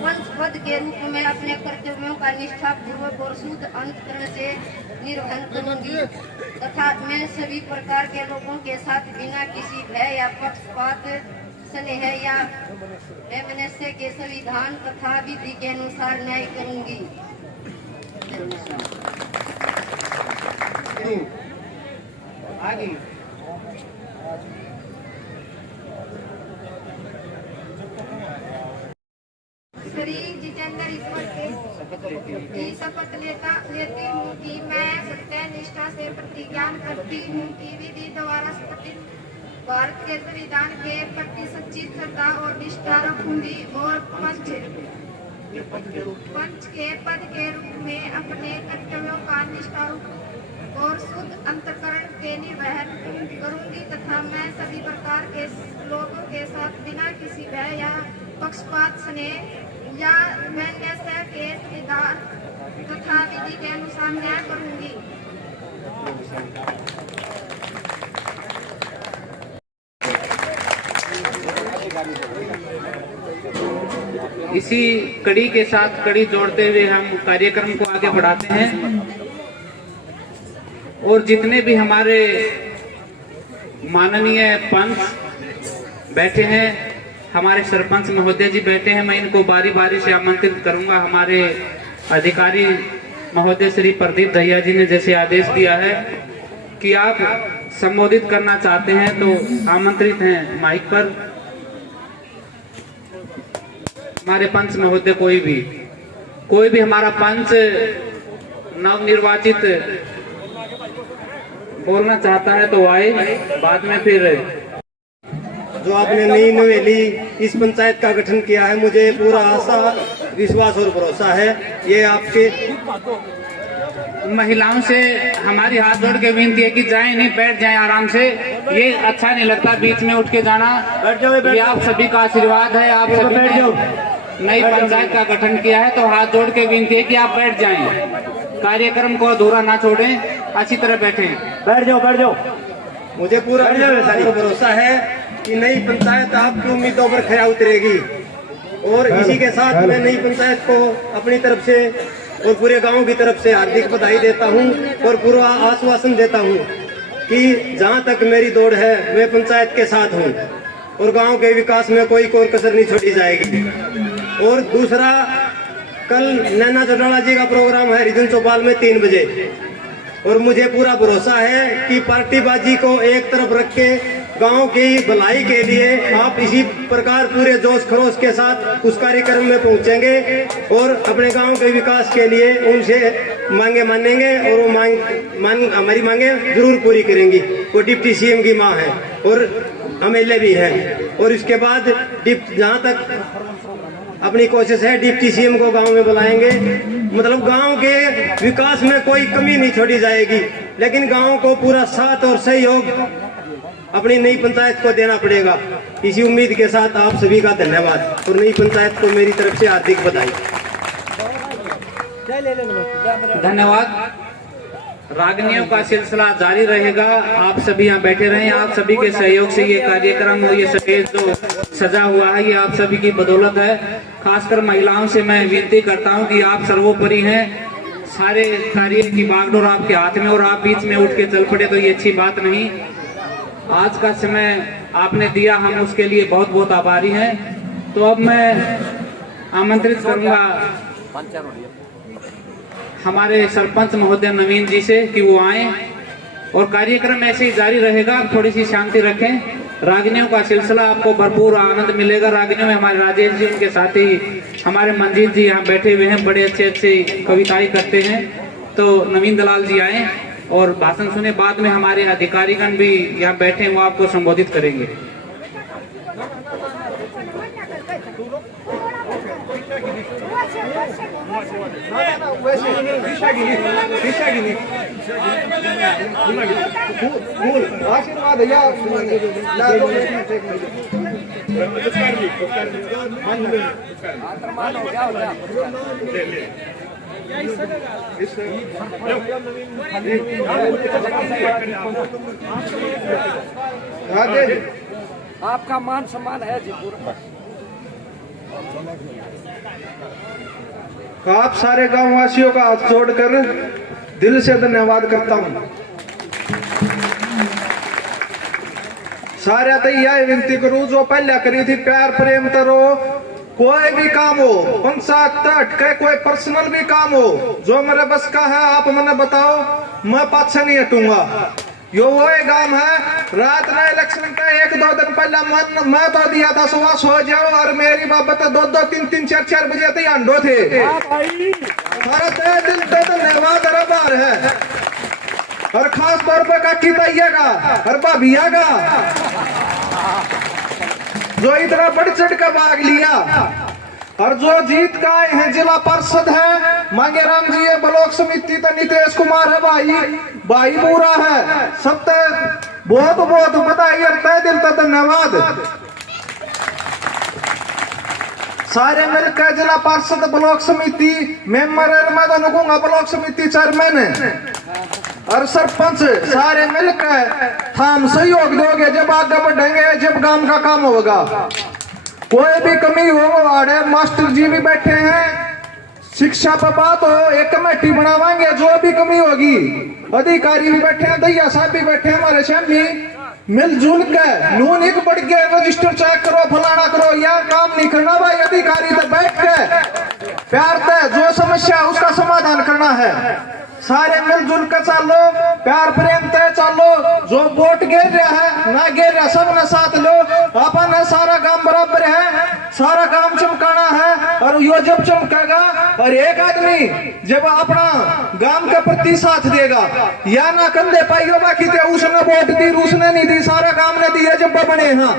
पंच पद के रूप में अपने कर्तव्यों का निष्ठापूर्वक और शुद्ध अंतकरण से निर्वहन करूंगी तथा मैं सभी प्रकार के लोगों के साथ बिना किसी भय या पक्षपात स्नेह या वैमनस्य के संविधान तथा विधि के अनुसार न्याय करूंगी। आगे श्री जितेंद्र ईश्वर की शपथ लेती हूँ कि मैं सत्यनिष्ठा से प्रतिज्ञान करती हूँ कि विधि द्वारा स्थापित भारत के संविधान के प्रति सच्ची श्रद्धा और निष्ठा रखूंगी और पंच के पद के रूप में अपने कर्तव्यों का निष्ठा और शुद्ध अंतकरण के निर्वहन करूंगी तथा मैं सभी प्रकार के लोगों के साथ बिना किसी भय या पक्षपात स्नेह या वैन्यस्य के विधान तथा विधि के अनुसार न्याय करूंगी। इसी कड़ी के साथ कड़ी जोड़ते हुए हम कार्यक्रम को आगे बढ़ाते हैं और जितने भी हमारे माननीय पंच बैठे हैं, हमारे सरपंच महोदय जी बैठे हैं, मैं इनको बारी बारी से आमंत्रित करूंगा। हमारे अधिकारी महोदय श्री प्रदीप दहिया जी ने जैसे आदेश दिया है कि आप संबोधित करना चाहते हैं तो आमंत्रित हैं माइक पर। हमारे पंच महोदय कोई भी हमारा पंच नवनिर्वाचित बोलना चाहता है तो आए, बाद में फिर। जो आपने नई नवेली इस पंचायत का गठन किया है, मुझे पूरा आशा विश्वास और भरोसा है ये आपके। महिलाओं से हमारी हाथ जोड़ के विनती है कि जाएं नहीं, बैठ जाएं आराम से। ये अच्छा नहीं लगता बीच में उठ के जाना। ये आप सभी का आशीर्वाद है, आप सभी बैठ जाओ। नई पंचायत का गठन किया है तो हाथ जोड़ के विनती है कि आप बैठ जाएं, कार्यक्रम को अधूरा ना छोड़ें, अच्छी तरह बैठें। बैठ जाओ। मुझे पूरा भरोसा है कि नई पंचायत आपकी उम्मीदों पर खरा उतरेगी और इसी के साथ मैं नई पंचायत को अपनी तरफ से और पूरे गांव की तरफ से हार्दिक बधाई देता हूं और पूरा आश्वासन देता हूं कि जहां तक मेरी दौड़ है मैं पंचायत के साथ हूं और गांव के विकास में कोई कसर नहीं छोड़ी जाएगी। और दूसरा, कल नैना चौटाला जी का प्रोग्राम है रिजन चौपाल में 3 बजे और मुझे पूरा भरोसा है कि पार्टीबाजी को एक तरफ रख के गांव की भलाई के लिए आप इसी प्रकार पूरे जोश खरोश के साथ उस कार्यक्रम में पहुंचेंगे और अपने गांव के विकास के लिए उनसे मांगे मानेंगे और वो हमारी मांगे जरूर पूरी करेंगी। वो डिप्टी सीएम की मां है और एमएलए भी है और इसके बाद जहां तक अपनी कोशिश है डिप्टी सीएम को गांव में बुलाएंगे। मतलब गांव के विकास में कोई कमी नहीं छोड़ी जाएगी, लेकिन गांव को पूरा साथ और सहयोग अपनी नई पंचायत को देना पड़ेगा। इसी उम्मीद के साथ आप सभी का धन्यवाद और नई पंचायत को मेरी तरफ से हार्दिक बधाई। धन्यवाद। रागनियों का सिलसिला जारी रहेगा। आप सभी यहाँ बैठे रहें, आप सभी के सहयोग से ये कार्यक्रम और ये स्टेज जो सजा हुआ है ये आप सभी की बदौलत है। खासकर महिलाओं से मैं विनती करता हूँ कि आप सर्वोपरि हैं, सारे कार्य की बागडोर आपके हाथ में और आप बीच में उठ के चल पड़े तो ये अच्छी बात नहीं। आज का समय आपने दिया, हम उसके लिए बहुत बहुत आभारी हैं। तो अब मैं आमंत्रित करूंगा हमारे सरपंच महोदय नवीन जी से कि वो आए और कार्यक्रम ऐसे ही जारी रहेगा। आप थोड़ी सी शांति रखें। रागिनियों का सिलसिला आपको भरपूर आनंद मिलेगा। रागिनियों में हमारे राजेश जी, उनके साथ ही हमारे मंजीत जी यहाँ बैठे हुए हैं, बड़े अच्छे अच्छे कविताएं करते हैं। तो नवीन दलाल जी आए और भाषण सुने। बाद में हमारे अधिकारीगण भी यहाँ बैठे हैं, वो आपको संबोधित करेंगे। आशीर्वाद आपका मान सम्मान है जी पूरा। आप सारे गांव वासियों का हाथ जोड़कर दिल से धन्यवाद करता हूं। सारे यह विनती करूं जो पहले करी थी, प्यार प्रेम करो। कोई भी काम हो, पंचायत तट के कोई पर्सनल भी काम हो, जो मेरे बस का है आप मैंने बताओ, मैं पाछे नहीं हटूंगा। यो वो काम है, रात में इलेक्शन का 1-2 दिन पहले मैं तो दिया था सुबह सो जाओ और मेरी बाबत 2-2, 3-3, 4-4 बजे तक अंडो थे। सारा दिल तो धन्यवाद रबार है और खास तौर पर काकी ताइएगा और भाभिया का जो इतना बढ़ चढ़ कर भाग लिया। और जो जीत का आए हैं जिला पार्षद है मांगेराम जी है, ब्लॉक समिति तो नीतीश कुमार है, भाई पूरा है। सब बहुत बहुत बधाई और तय दिल तो धन्यवाद। सारे मिलकर जिला पार्षद ब्लॉक समिति मेंबर मैं तो नुकूंगा ब्लॉक समिति चेयरमैन और सरपंच सारे मिलकर हम सहयोग दोगे जब आगे बढ़ेंगे, जब गांव का काम होगा। कोई भी कमी हो आड़े मास्टर जी भी बैठे हैं, शिक्षा पर बात हो एक कमेटी बनावाएंगे, जो भी कमी होगी अधिकारी भी बैठे हैं, दैया साहब भी बैठे हैं हमारे श्यामी, मिलजुल के नून एक बढ़ गया रजिस्टर चेक करो फलाना करो, यार काम नहीं करना भाई, अधिकारी तो बैठ के प्यार से जो समस्या उसका समाधान करना है। सारे मिलजुल के चलो, प्यार प्रेम से चलो, जो वोट गिर रहा है ना गिर रहा सब ने साथ लो, अपन है सारा काम बराबर है, सारा काम चमकाना है। और यो जब चमकेगा और एक आदमी जब अपना गांव के प्रति साथ देगा या ना कंधे पाइयो बाकी थे उसने वोट दी उसने नहीं दी, सारा काम ने दिया जब बने। हाँ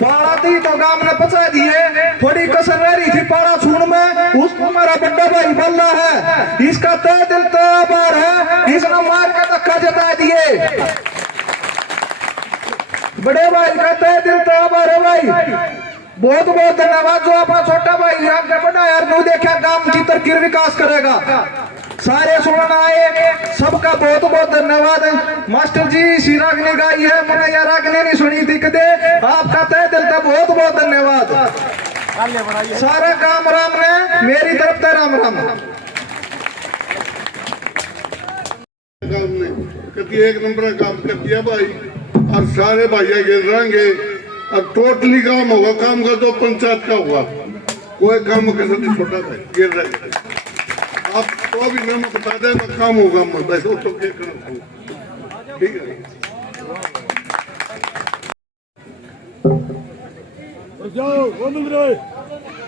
पाड़ा दी तो गांव ने बचा दिए, थोड़ी कसर रह रही थी पाड़ा छूण में, उसको हमारा बड़ा भाई बल्ला है, इसका तय दिल तो आभार है, इसने मार का धक्का जता दिए, बड़े भाई का तय दिल तो आभार है भाई, बहुत बहुत धन्यवाद। जो अपना छोटा भाई आगे बढ़ा यार, नो देखा गांव की तरक्की विकास करेगा। सारे सुनना आए सबका बहुत बहुत धन्यवाद। मास्टर जी शिरागनी गाई है, मैंने यार रागनी नहीं सुनी थी कदे, आपका तय दिल का बहुत बहुत धन्यवाद। सारा काम राम ने मेरी तरफ से राम राम। कभी एक नंबर काम कर दिया भाई, और सारे भाइया गिर रहेंगे और टोटली काम होगा, काम का तो पंचायत का होगा, कोई काम कैसे नहीं छोटा भाई गिर रहे आप तो अभी मैं बता दे काम होगा वैसे तो क्या करना, ठीक है।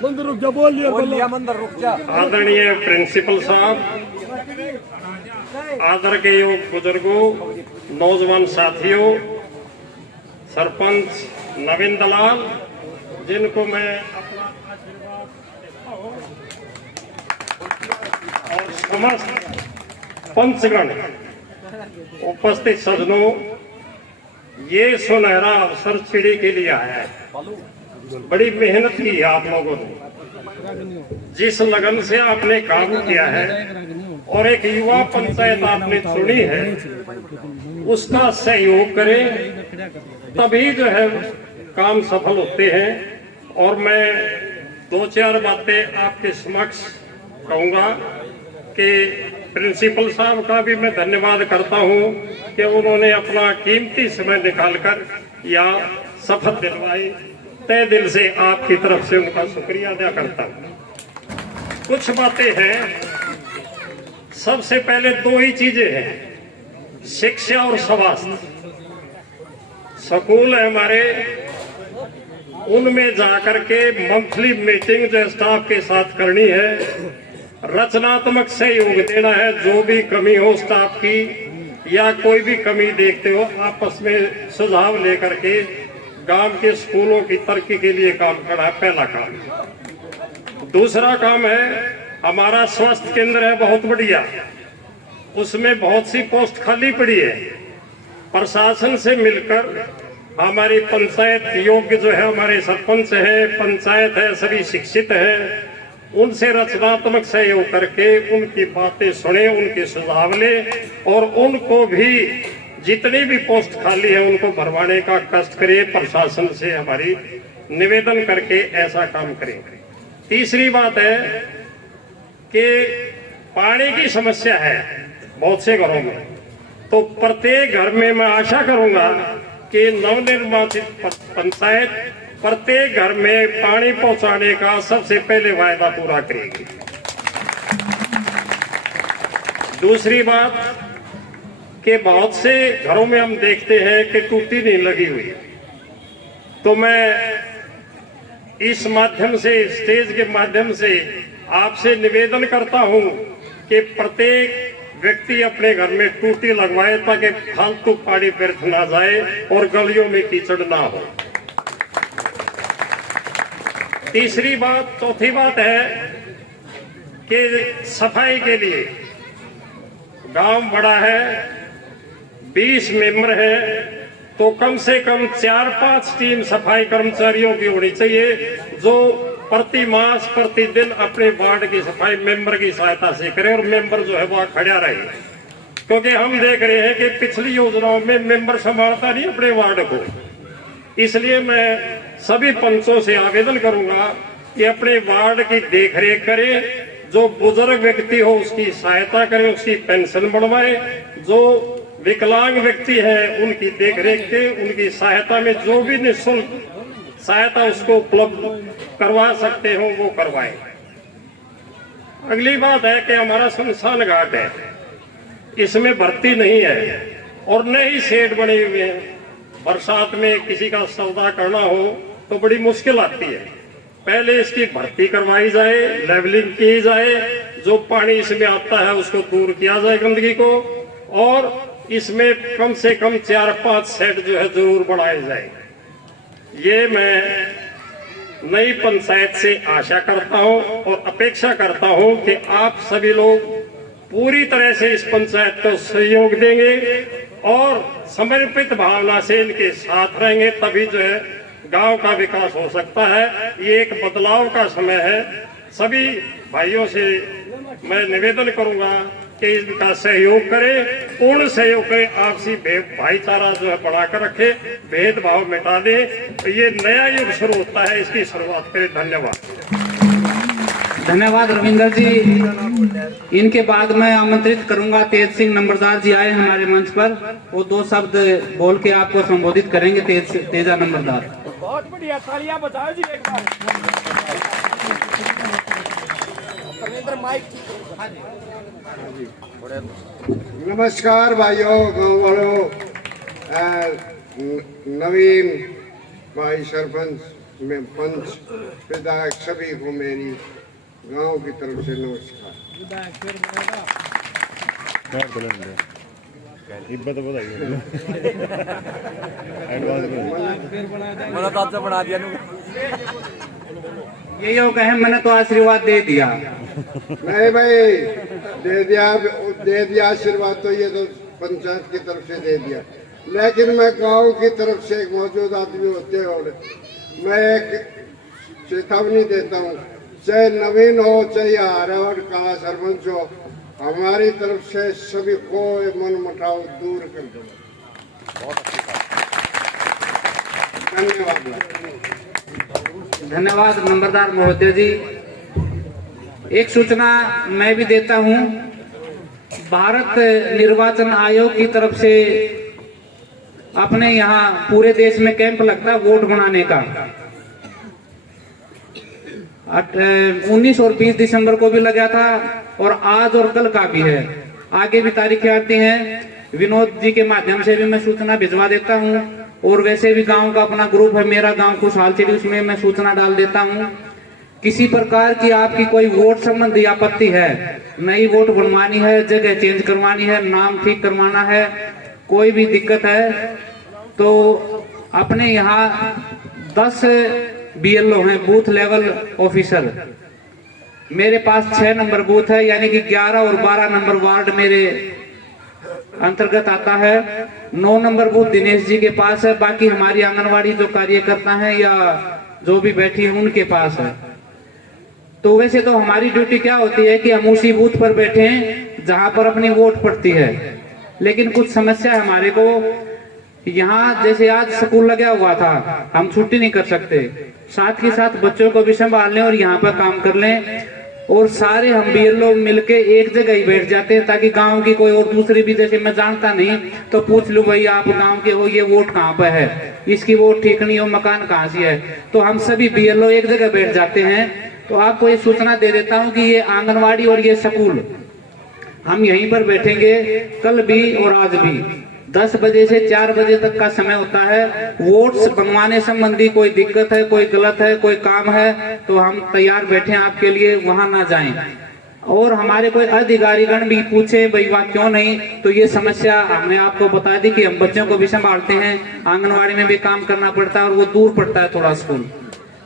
मंदिर रुक जा, बोल लिया मंदिर रुक जा। आदरणीय प्रिंसिपल साहब, आदर के योग बुजुर्गों, नौजवान साथियों, सरपंच नवीन दलाल जिनको मैं अपना आशीर्वाद देता हूं, और समस्त पंचगण, उपस्थित सज्जनों, ये सुनहरा अवसर चिड़ी के लिए आया है। बड़ी मेहनत की है आप लोगों ने, जिस लगन से आपने काम किया है और एक युवा पंचायत आपने चुनी है, उसका सहयोग करें तभी जो है काम सफल होते हैं। और मैं दो चार बातें आपके समक्ष कहूँगा कि प्रिंसिपल साहब का भी मैं धन्यवाद करता हूँ कि उन्होंने अपना कीमती समय निकालकर या शपथ दिलवाई, तय दिल से आपकी तरफ से उनका शुक्रिया अदा करता हूँ। कुछ बातें हैं, सबसे पहले दो ही चीजें हैं, शिक्षा और स्वास्थ्य। स्कूल है हमारे, उनमें जाकर के मंथली मीटिंग जो स्टाफ के साथ करनी है, रचनात्मक सहयोग देना है, जो भी कमी हो स्टाफ की या कोई भी कमी देखते हो आपस में सुझाव लेकर के गांव के स्कूलों की तरक्की के लिए काम करना है, पहला काम। दूसरा काम है हमारा स्वास्थ्य केंद्र है, बहुत बढ़िया, उसमें बहुत सी पोस्ट खाली पड़ी है। प्रशासन से मिलकर हमारी पंचायत योग्य जो है, हमारे सरपंच है, पंचायत है, सभी शिक्षित है, उनसे रचनात्मक सहयोग करके उनकी बातें सुने, उनके सुझाव ले और उनको भी जितनी भी पोस्ट खाली है उनको भरवाने का कष्ट करे। प्रशासन से हमारी निवेदन करके ऐसा काम करें। तीसरी बात है कि पानी की समस्या है बहुत से घरों में, तो प्रत्येक घर में मैं आशा करूंगा कि नवनिर्वाचित पंचायत प्रत्येक घर में पानी पहुंचाने का सबसे पहले वायदा पूरा करेगी। दूसरी बात कि बहुत से घरों में हम देखते हैं कि टूटी नहीं लगी हुई, तो मैं इस माध्यम से, स्टेज के माध्यम से आपसे निवेदन करता हूं कि प्रत्येक व्यक्ति अपने घर में टूटी लगवाए ताकि फालतू पानी व्यर्थ ना जाए और गलियों में कीचड़ ना हो। तीसरी बात, चौथी बात है कि सफाई के लिए गांव बड़ा है, 20 मेंबर है, तो कम से कम 4-5 टीम सफाई कर्मचारियों की होनी चाहिए, जो प्रति मास प्रतिदिन अपने वार्ड की सफाई मेंबर की सहायता से करे और मेंबर जो है वह खड़ा रहे। क्योंकि हम देख रहे हैं कि पिछली योजनाओं में मेंबर संभालता नहीं अपने वार्ड को। इसलिए मैं सभी पंचों से आवेदन करूंगा कि अपने वार्ड की देखरेख करें, जो बुजुर्ग व्यक्ति हो उसकी सहायता करें, उसकी पेंशन बढ़वाएं, जो विकलांग व्यक्ति है उनकी देखरेख के, उनकी सहायता में जो भी निःशुल्क सहायता उसको उपलब्ध करवा सकते हो वो करवाएं। अगली बात है कि हमारा शमशान घाट है, इसमें भर्ती नहीं है और न ही शेड बने हुए हैं। बरसात में किसी का सौदा करना हो तो बड़ी मुश्किल आती है। पहले इसकी भर्ती करवाई जाए, लेवलिंग की जाए, जो पानी इसमें आता है उसको दूर किया जाए गंदगी को, और इसमें कम से कम 4-5 शेड जो है जरूर बनाए जाए। ये मैं नई पंचायत से आशा करता हूं और अपेक्षा करता हूं कि आप सभी लोग पूरी तरह से इस पंचायत को सहयोग देंगे और समर्पित भावना से इनके साथ रहेंगे, तभी जो है गांव का विकास हो सकता है। ये एक बदलाव का समय है। सभी भाइयों से मैं निवेदन करूंगा कि इनका सहयोग करें, पूर्ण सहयोग करें, आपसी भाईचारा जो है बढ़ाकर रखे, भेदभाव मिटा दें। तो ये नया युग शुरू होता है, इसकी शुरुआत करें। धन्यवाद। धन्यवाद रविंदर जी। इनके बाद मैं आमंत्रित करूंगा तेज सिंह नंबरदार जी आए हमारे मंच पर, वो 2 शब्द बोल के आपको संबोधित करेंगे। तेजा नंबरदार। बहुत बढ़िया, तालियां बजाओ जी एक बार। नमस्कार भाइयों, गाँव वालों, नवीन भाई सरपंच में पंच विधायक सभी को मेरी गांव की तरफ से नमस्कार। ये योग है, मैंने तो आशीर्वाद दे दिया। नहीं भाई, दे दिया आशीर्वाद, तो ये तो पंचायत की तरफ से दे दिया, लेकिन मैं गांव की तरफ से एक मौजूद आदमी होते हुए मैं एक चेतावनी देता हूँ, चाहे नवीन हो चाहे हरा और काला सरपंच हो, हमारी तरफ से सभी को मन मुटाव दूर कर दो। धन्यवाद। धन्यवाद नंबरदार महोदय जी। एक सूचना मैं भी देता हूं, भारत निर्वाचन आयोग की तरफ से अपने यहाँ पूरे देश में कैंप लगता है वोट बनाने का। 19 और 20 दिसंबर को भी लगा था और आज और कल का भी है, आगे भी तारीखें आती हैं। विनोद जी के माध्यम से भी मैं सूचना भिजवा देता हूं, और वैसे भी गांव का अपना ग्रुप है मेरा गांव खुशहाल चली, उसमें मैं सूचना डाल देता हूं। किसी प्रकार की आपकी कोई वोट संबंधी आपत्ति है, नई वोट बनवानी है, जगह चेंज करवानी है, नाम ठीक करवाना है, कोई भी दिक्कत है तो अपने यहाँ 10 BLO हैं, बूथ लेवल ऑफिसर। मेरे पास 6 नंबर बूथ है, यानी कि 11 और 12 नंबर वार्ड मेरे अंतर्गत आता है। 9 नंबर बूथ दिनेश जी के पास है, बाकी हमारी आंगनवाड़ी जो कार्यकर्ता हैं या जो भी बैठी है उनके पास है। तो वैसे तो हमारी ड्यूटी क्या होती है कि हम उसी बूथ पर बैठे हैं जहां पर अपनी वोट पड़ती है, लेकिन कुछ समस्या है हमारे को। यहाँ जैसे आज स्कूल लगा हुआ था, हम छुट्टी नहीं कर सकते, साथ ही साथ बच्चों को भी संभाल लें और यहाँ पर काम कर लें, और सारे हम BLO मिलके एक जगह ही बैठ जाते हैं ताकि गांव की कोई और दूसरी भी, जैसे मैं जानता नहीं तो पूछ लूं भाई आप गांव के हो, ये वोट कहाँ पे है, इसकी वोट ठीक नहीं हो, मकान कहाँ से है, तो हम सभी BLO एक जगह बैठ जाते हैं। तो आपको ये सूचना दे देता हूँ कि ये आंगनवाड़ी और ये स्कूल हम यहीं पर बैठेंगे कल भी और आज भी। 10 बजे से 4 बजे तक का समय होता है। वोट्स बनवाने संबंधी कोई दिक्कत है, कोई गलत है, कोई काम है तो हम तैयार बैठे हैं आपके लिए, वहां ना जाएं। और हमारे कोई अधिकारीगण भी पूछे भाई वहाँ क्यों नहीं, तो ये समस्या हमने आपको बता दी कि हम बच्चों को भी संभालते हैं, आंगनवाड़ी में भी काम करना पड़ता है और वो दूर पड़ता है थोड़ा स्कूल,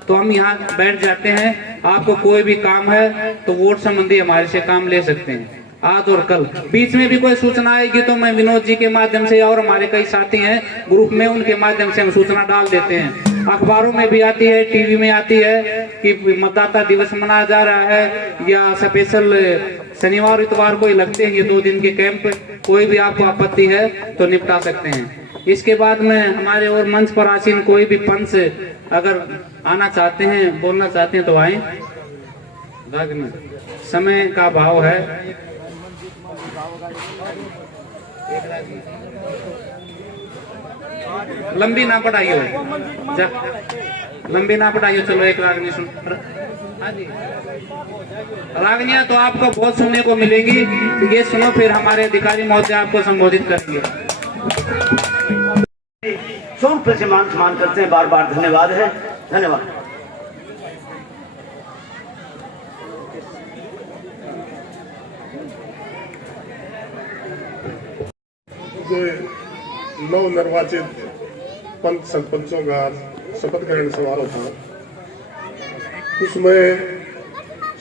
तो हम यहाँ बैठ जाते हैं। आपको कोई भी काम है तो वोट संबंधी हमारे से काम ले सकते हैं। आज और कल। बीच में भी कोई सूचना आएगी तो मैं विनोद जी के माध्यम से और हमारे कई साथी हैं ग्रुप में, उनके माध्यम से हम सूचना डाल देते हैं। अखबारों में भी आती है, टीवी में आती है कि मतदाता दिवस मनाया जा रहा है या स्पेशल शनिवार इतवार को ही लगते हैं ये 2 दिन के कैंप। कोई भी आपको आपत्ति है तो निपटा सकते हैं। इसके बाद में हमारे और मंच पर आसीन कोई भी पंच अगर आना चाहते हैं, बोलना चाहते हैं तो आए। समय का भाव है। लंबी ना पढ़ाइयो, लंबी ना पढ़ाइयो। चलो एक रागनी सुन। हाँ जी, रागनियां तो आपको बहुत सुनने को मिलेगी, ये सुनो फिर हमारे अधिकारी महोदय आपको संबोधित करेंगे। सोम से मान सम्मान करते हैं, बार बार धन्यवाद है। धन्यवाद। जो नव निर्वाचित पंच सरपंचों का शपथ ग्रहण समारोह था, उसमें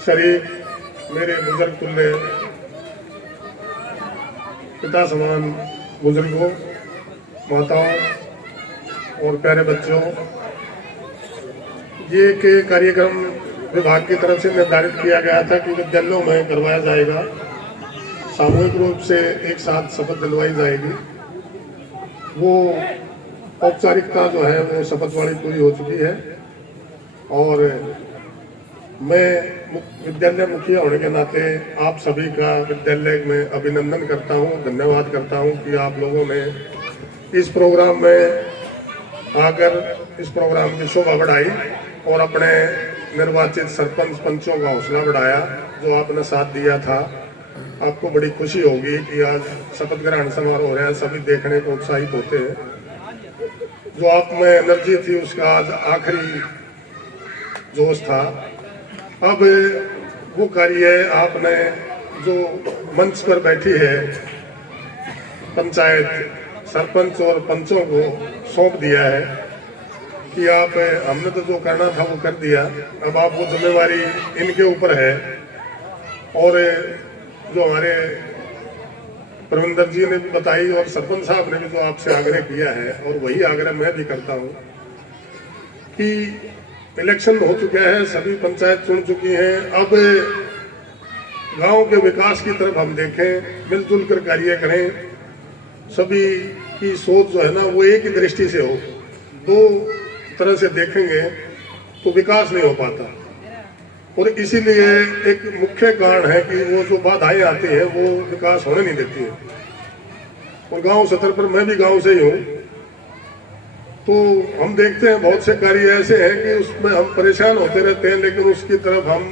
शरीक मेरे बुजुर्ग तुल्य पिता समान बुजुर्गों, माताओं और प्यारे बच्चों, ये के कार्यक्रम विभाग की तरफ से निर्धारित किया गया था कि विद्यालयों में करवाया जाएगा। सामूहिक रूप से एक साथ शपथ दिलवाई जाएगी। वो औपचारिकता जो है वो शपथ वाली पूरी हो चुकी है और मैं विद्यालय मुखिया होने के नाते आप सभी का विद्यालय में अभिनंदन करता हूं, धन्यवाद करता हूं कि आप लोगों ने इस प्रोग्राम में आकर इस प्रोग्राम की शोभा बढ़ाई और अपने निर्वाचित सरपंच पंचों का हौसला बढ़ाया। जो आपने साथ दिया था, आपको बड़ी खुशी होगी कि आज शपथ ग्रहण समारोह हो रहा है, सभी देखने को उत्साहित होते हैं। जो आप में एनर्जी थी उसका आज आखिरी जोश था। अब वो कार्य आपने जो मंच पर बैठी है पंचायत सरपंच और पंचों को सौंप दिया है कि आप, हमने तो जो करना था वो कर दिया, अब आप वो जिम्मेवारी इनके ऊपर है। और जो हमारे परविंदर जी ने भी बताई और सरपंच साहब ने भी जो आपसे आग्रह किया है, और वही आग्रह मैं भी करता हूं कि इलेक्शन हो चुका है, सभी पंचायत चुन चुकी हैं, अब गांव के विकास की तरफ हम देखें, मिलजुल कर कार्य करें। सभी की सोच जो है ना वो एक ही दृष्टि से हो, दो तरह से देखेंगे तो विकास नहीं हो पाता। और इसीलिए एक मुख्य कारण है कि वो जो बाधाएं आती हैं वो विकास होने नहीं देती है। और गांव स्तर पर मैं भी गांव से ही हूँ, तो हम देखते हैं बहुत से कार्य ऐसे हैं कि उसमें हम परेशान होते रहते हैं, लेकिन उसकी तरफ हम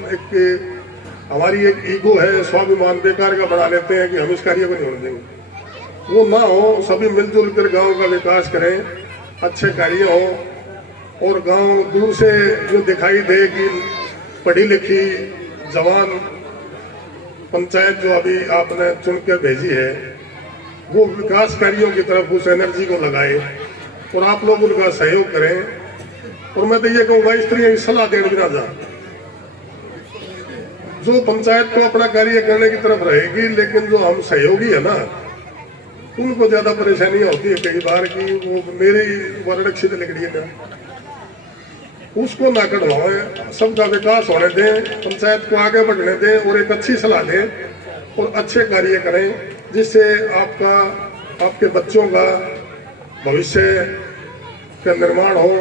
हमारी एक ईगो है, स्वाभिमान बेकार का बना लेते हैं कि हम इस कार्य को नहीं होने देंगे। वो ना हो, सभी मिलजुल कर गाँव का विकास करें, अच्छे कार्य हो और गाँव दूर से जो दिखाई दे कि पढ़ी लिखी जवान पंचायत जो अभी आपने चुन कर भेजी है, वो विकास कार्यों की तरफ उस एनर्जी को लगाए और आप लोग उनका सहयोग करें। और मैं तो ये कहूँगा स्त्रियों की सलाह देने बिना जा, जो पंचायत को अपना कार्य करने की तरफ रहेगी, लेकिन जो हम सहयोगी है ना, उनको ज्यादा परेशानी होती है कई बार कि वो मेरी वर्णक्षित लिखड़ी है, उसको ना कटवाएं, सबका विकास होने दें, पंचायत को आगे बढ़ने दें और एक अच्छी सलाह दें और अच्छे कार्य करें, जिससे आपके बच्चों का भविष्य का निर्माण हो।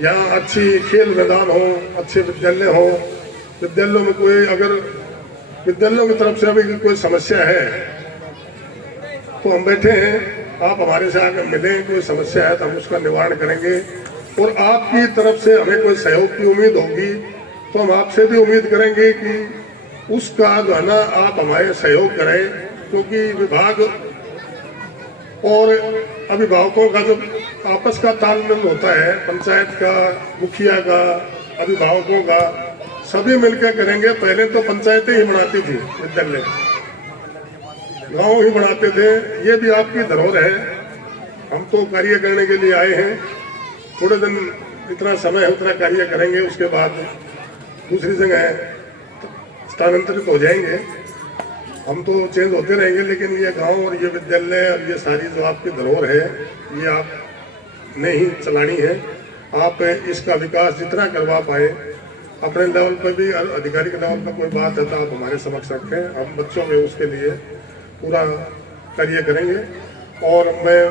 यहाँ अच्छी खेल मैदान हो, अच्छे विद्यालय हो। विद्यालयों में कोई अगर विद्यालयों की तरफ से अभी कोई समस्या है तो हम बैठे हैं, आप हमारे से आकर मिलें, कोई समस्या है तो हम उसका निवारण करेंगे। और आपकी तरफ से हमें कोई सहयोग की उम्मीद होगी तो हम आपसे भी उम्मीद करेंगे कि उसका जो है ना आप हमारे सहयोग करें, क्योंकि विभाग और अभिभावकों का जो आपस का तालमेल होता है, पंचायत का, मुखिया का, अभिभावकों का, सभी मिलकर करेंगे। पहले तो पंचायतें ही बनाती थी विद्यालय, गांव ही बनाते थे। ये भी आपकी धरोहर है। हम तो कार्य करने के लिए आए हैं, थोड़े दिन इतना समय है उतना कार्य करेंगे, उसके बाद दूसरी जगह स्थानांतरित हो जाएंगे। हम तो चेंज होते रहेंगे, लेकिन ये गांव और ये विद्यालय और ये सारी जो आपकी धरोहर है, ये आप नहीं चलानी है। आप इसका विकास जितना करवा पाए अपने लेवल पर भी, अधिकारी के लेवल पर कोई बात है तो आप हमारे समक्ष रखें, हम बच्चों में उसके लिए पूरा कार्य करेंगे। और मैं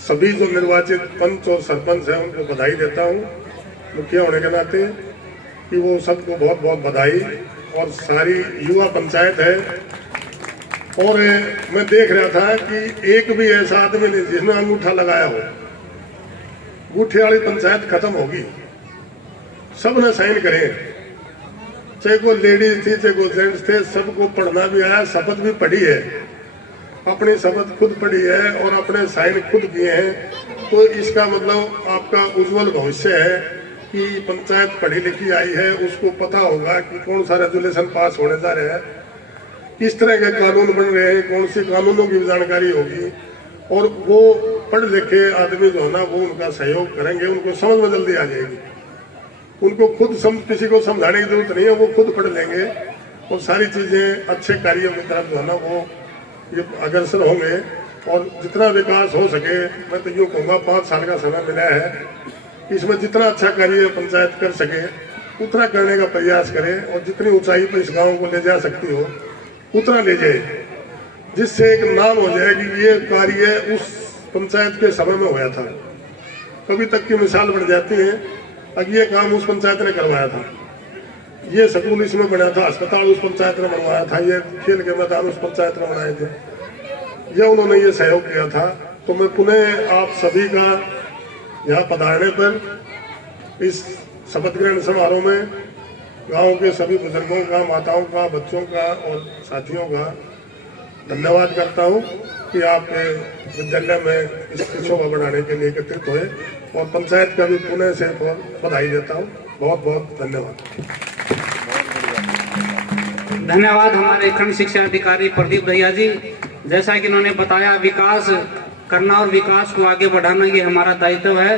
सभी जो निर्वाचित पंच और सरपंच हैं उनको बधाई देता हूँ मुखिया होने के नाते, कि वो सबको बहुत बहुत बधाई। और सारी युवा पंचायत है, और मैं देख रहा था कि एक भी ऐसा आदमी नहीं जिसने अंगूठा लगाया हो। अंगूठे वाली पंचायत खत्म होगी, सब ने साइन करे, चाहे कोई लेडीज थी चाहे कोई जेंट्स थे, सबको पढ़ना भी आया, शपथ भी पढ़ी है, अपनी शपथ खुद पढ़ी है और अपने साइन खुद किए हैं। तो इसका मतलब आपका उज्जवल भविष्य है कि पंचायत पढ़ी लिखी आई है, उसको पता होगा कि कौन सा रेजोल्यूशन पास होने जा रहे हैं, किस तरह के कानून बन रहे हैं, कौन से कानूनों की जानकारी होगी। और वो पढ़ लिखे आदमी जो है ना, वो उनका सहयोग करेंगे, उनको समझ में जल्दी आ जाएगी। उनको खुद किसी को समझाने की जरूरत नहीं है, वो खुद पढ़ लेंगे और सारी चीजें अच्छे कार्यों की तरफ जो है ना वो ये अग्रसर होंगे। और जितना विकास हो सके, मैं तो यूँ कहूँगा 5 साल का समय मिला है, इसमें जितना अच्छा कार्य पंचायत कर सके उतना करने का प्रयास करें, और जितनी ऊंचाई पर इस गांव को ले जा सकती हो उतना ले जाए, जिससे एक नाम हो जाए कि ये कार्य उस पंचायत के समय में होया था। कभी तक की मिसाल बन जाती है, अब ये काम उस पंचायत ने करवाया था, ये स्कूल इसमें बना था, अस्पताल उस पंचायत ने बनवाया था, ये खेल के मैदान उस पंचायत ने बनाए थे, ये उन्होंने ये सहयोग किया था। तो मैं पुनः आप सभी का यहाँ पधारने पर इस शपथ ग्रहण समारोह में गांव के सभी बुजुर्गों का, माताओं का, बच्चों का और साथियों का धन्यवाद करता हूँ कि आप विद्यालय में इस शोभा बढ़ाने के लिए एकत्रित हुए, और पंचायत का भी पुनः से बधाई देता हूँ। बहुत बहुत धन्यवाद। धन्यवाद हमारे खंड शिक्षा अधिकारी प्रदीप भैया जी। जैसा कि इन्होंने बताया, विकास करना और विकास को आगे बढ़ाना ये हमारा दायित्व है।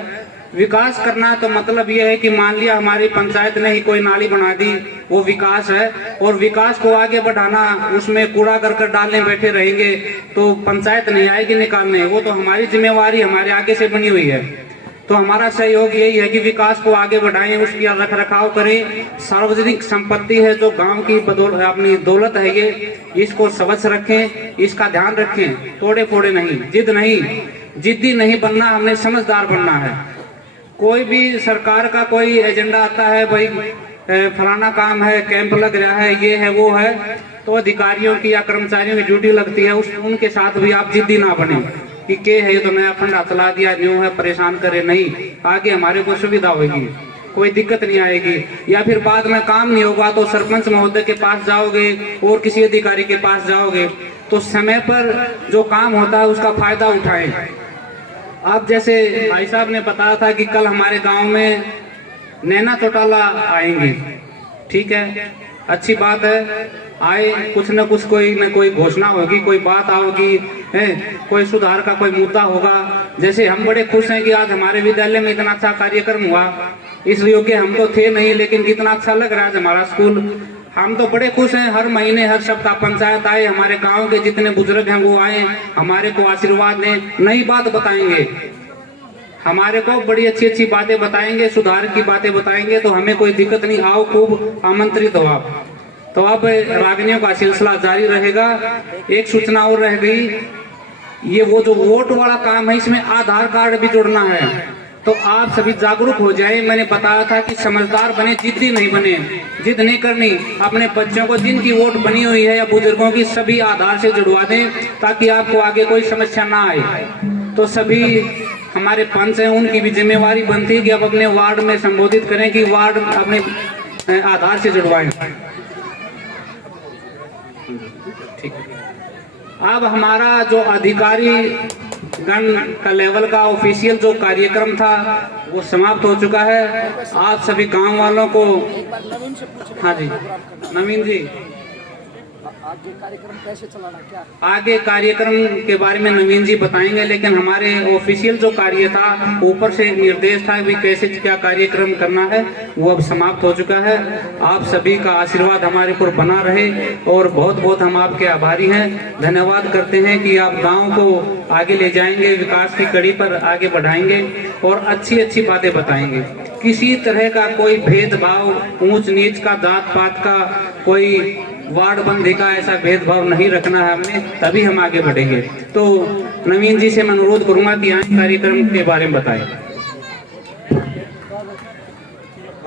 विकास करना तो मतलब ये है कि मान लिया हमारी पंचायत ने ही कोई नाली बना दी, वो विकास है। और विकास को आगे बढ़ाना, उसमें कूड़ा करकट डालने बैठे रहेंगे तो पंचायत नहीं आएगी निकालने, वो तो हमारी जिम्मेवारी हमारे आगे से बनी हुई है। तो हमारा सहयोग यही है कि विकास को आगे बढ़ाएं, उसकी रख रखाव करें। सार्वजनिक संपत्ति है जो गांव की अपनी दौलत है, ये इसको स्वच्छ रखें, इसका ध्यान रखें, तोड़े फोड़े नहीं, जिद नहीं, जिद्दी नहीं बनना, हमने समझदार बनना है। कोई भी सरकार का कोई एजेंडा आता है, भाई फलाना काम है, कैंप लग रहा है, ये है वो है, तो अधिकारियों की या कर्मचारियों की ड्यूटी लगती है, उनके साथ भी आप जिद्दी ना बने कि के है तो नया फंड चला दिया, न्यू है, परेशान करे नहीं। आगे हमारे को सुविधा होगी, कोई दिक्कत नहीं आएगी। या फिर बाद में काम नहीं होगा तो सरपंच महोदय के पास जाओगे और किसी अधिकारी के पास जाओगे, तो समय पर जो काम होता है उसका फायदा उठाएं। आप जैसे भाई साहब ने बताया था कि कल हमारे गांव में नैना चौटाला आएंगे, ठीक है, अच्छी बात है, आए, कुछ न कुछ कोई न कोई घोषणा होगी, कोई बात आओगी, कोई सुधार का कोई मुद्दा होगा। जैसे हम बड़े खुश हैं कि आज हमारे विद्यालय में इतना अच्छा कार्यक्रम हुआ, इसलिए कि हम तो थे नहीं, लेकिन कितना अच्छा लग रहा है हमारा स्कूल। हम तो बड़े खुश हैं, हर महीने हर सप्ताह पंचायत आए, हमारे गांव के जितने बुजुर्ग हैं वो आए, हमारे को आशीर्वाद दें, नई बात बताएंगे, हमारे को बड़ी अच्छी अच्छी बातें बताएंगे, सुधार की बातें बताएंगे, तो हमें कोई दिक्कत नहीं, आओ, खूब आमंत्रित हो आप। तो अब रागनियों का सिलसिला जारी रहेगा। एक सूचना और रह गई, ये वो जो वोट वाला काम है, इसमें आधार कार्ड भी जोड़ना है, तो आप सभी जागरूक हो जाए। मैंने बताया था कि समझदार बने, जिद्दी नहीं बने, जिद नहीं करनी। अपने बच्चों को जिनकी वोट बनी हुई है या बुजुर्गों की, सभी आधार से जुड़वा दें ताकि आपको आगे कोई समस्या ना आए। तो सभी हमारे पंच हैं, उनकी भी जिम्मेवारी बनती है कि अब अपने वार्ड में संबोधित करें कि वार्ड अपने आधार से जुड़वाएं। ठीक, अब हमारा जो अधिकारी गण का लेवल का ऑफिशियल जो कार्यक्रम था वो समाप्त हो चुका है। आप सभी गांव वालों को, हाँ जी, नवीन जी, आगे कार्यक्रम कैसे चलाना, क्या आगे कार्यक्रम के बारे में नवीन जी बताएंगे, लेकिन हमारे ऑफिशियल जो कार्य था, ऊपर से निर्देश था भी कैसे क्या कार्यक्रम करना है, वो अब समाप्त हो चुका है। आप सभी का आशीर्वाद हमारे ऊपर बना रहे और बहुत बहुत हम आपके आभारी हैं। धन्यवाद करते हैं कि आप गांव को आगे ले जाएंगे, विकास की कड़ी पर आगे बढ़ाएंगे और अच्छी अच्छी बातें बताएंगे। किसी तरह का कोई भेदभाव, ऊंच नीच का, जात पात का, कोई वार्ड बंदी का ऐसा भेदभाव नहीं रखना है हमने, तभी हम आगे बढ़ेंगे। तो नवीन जी से मैं अनुरोध करूंगा कि आज कार्यक्रम के बारे में बताएं।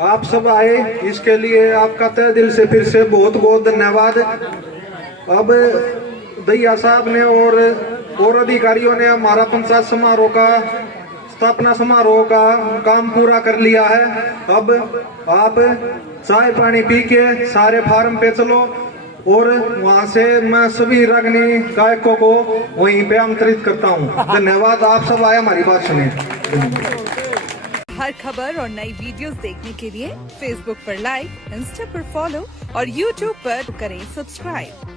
आप सब आए, इसके लिए आपका तहे दिल से फिर से बहुत बहुत धन्यवाद। अब दैया साहब ने और अधिकारियों ने हमारा पंचायत समारोह का, स्थापना समारोह का काम पूरा कर लिया है। अब आप चाय पानी पी के सारे फार्म पे चलो और वहां से मैं सभी रागनी गायकों को वहीं पे आमंत्रित करता हूं। धन्यवाद, आप सब आए हमारी बात सुने। हर खबर और नई वीडियोस देखने के लिए फेसबुक पर लाइक, इंस्टा पर फॉलो और यूट्यूब पर करें सब्सक्राइब।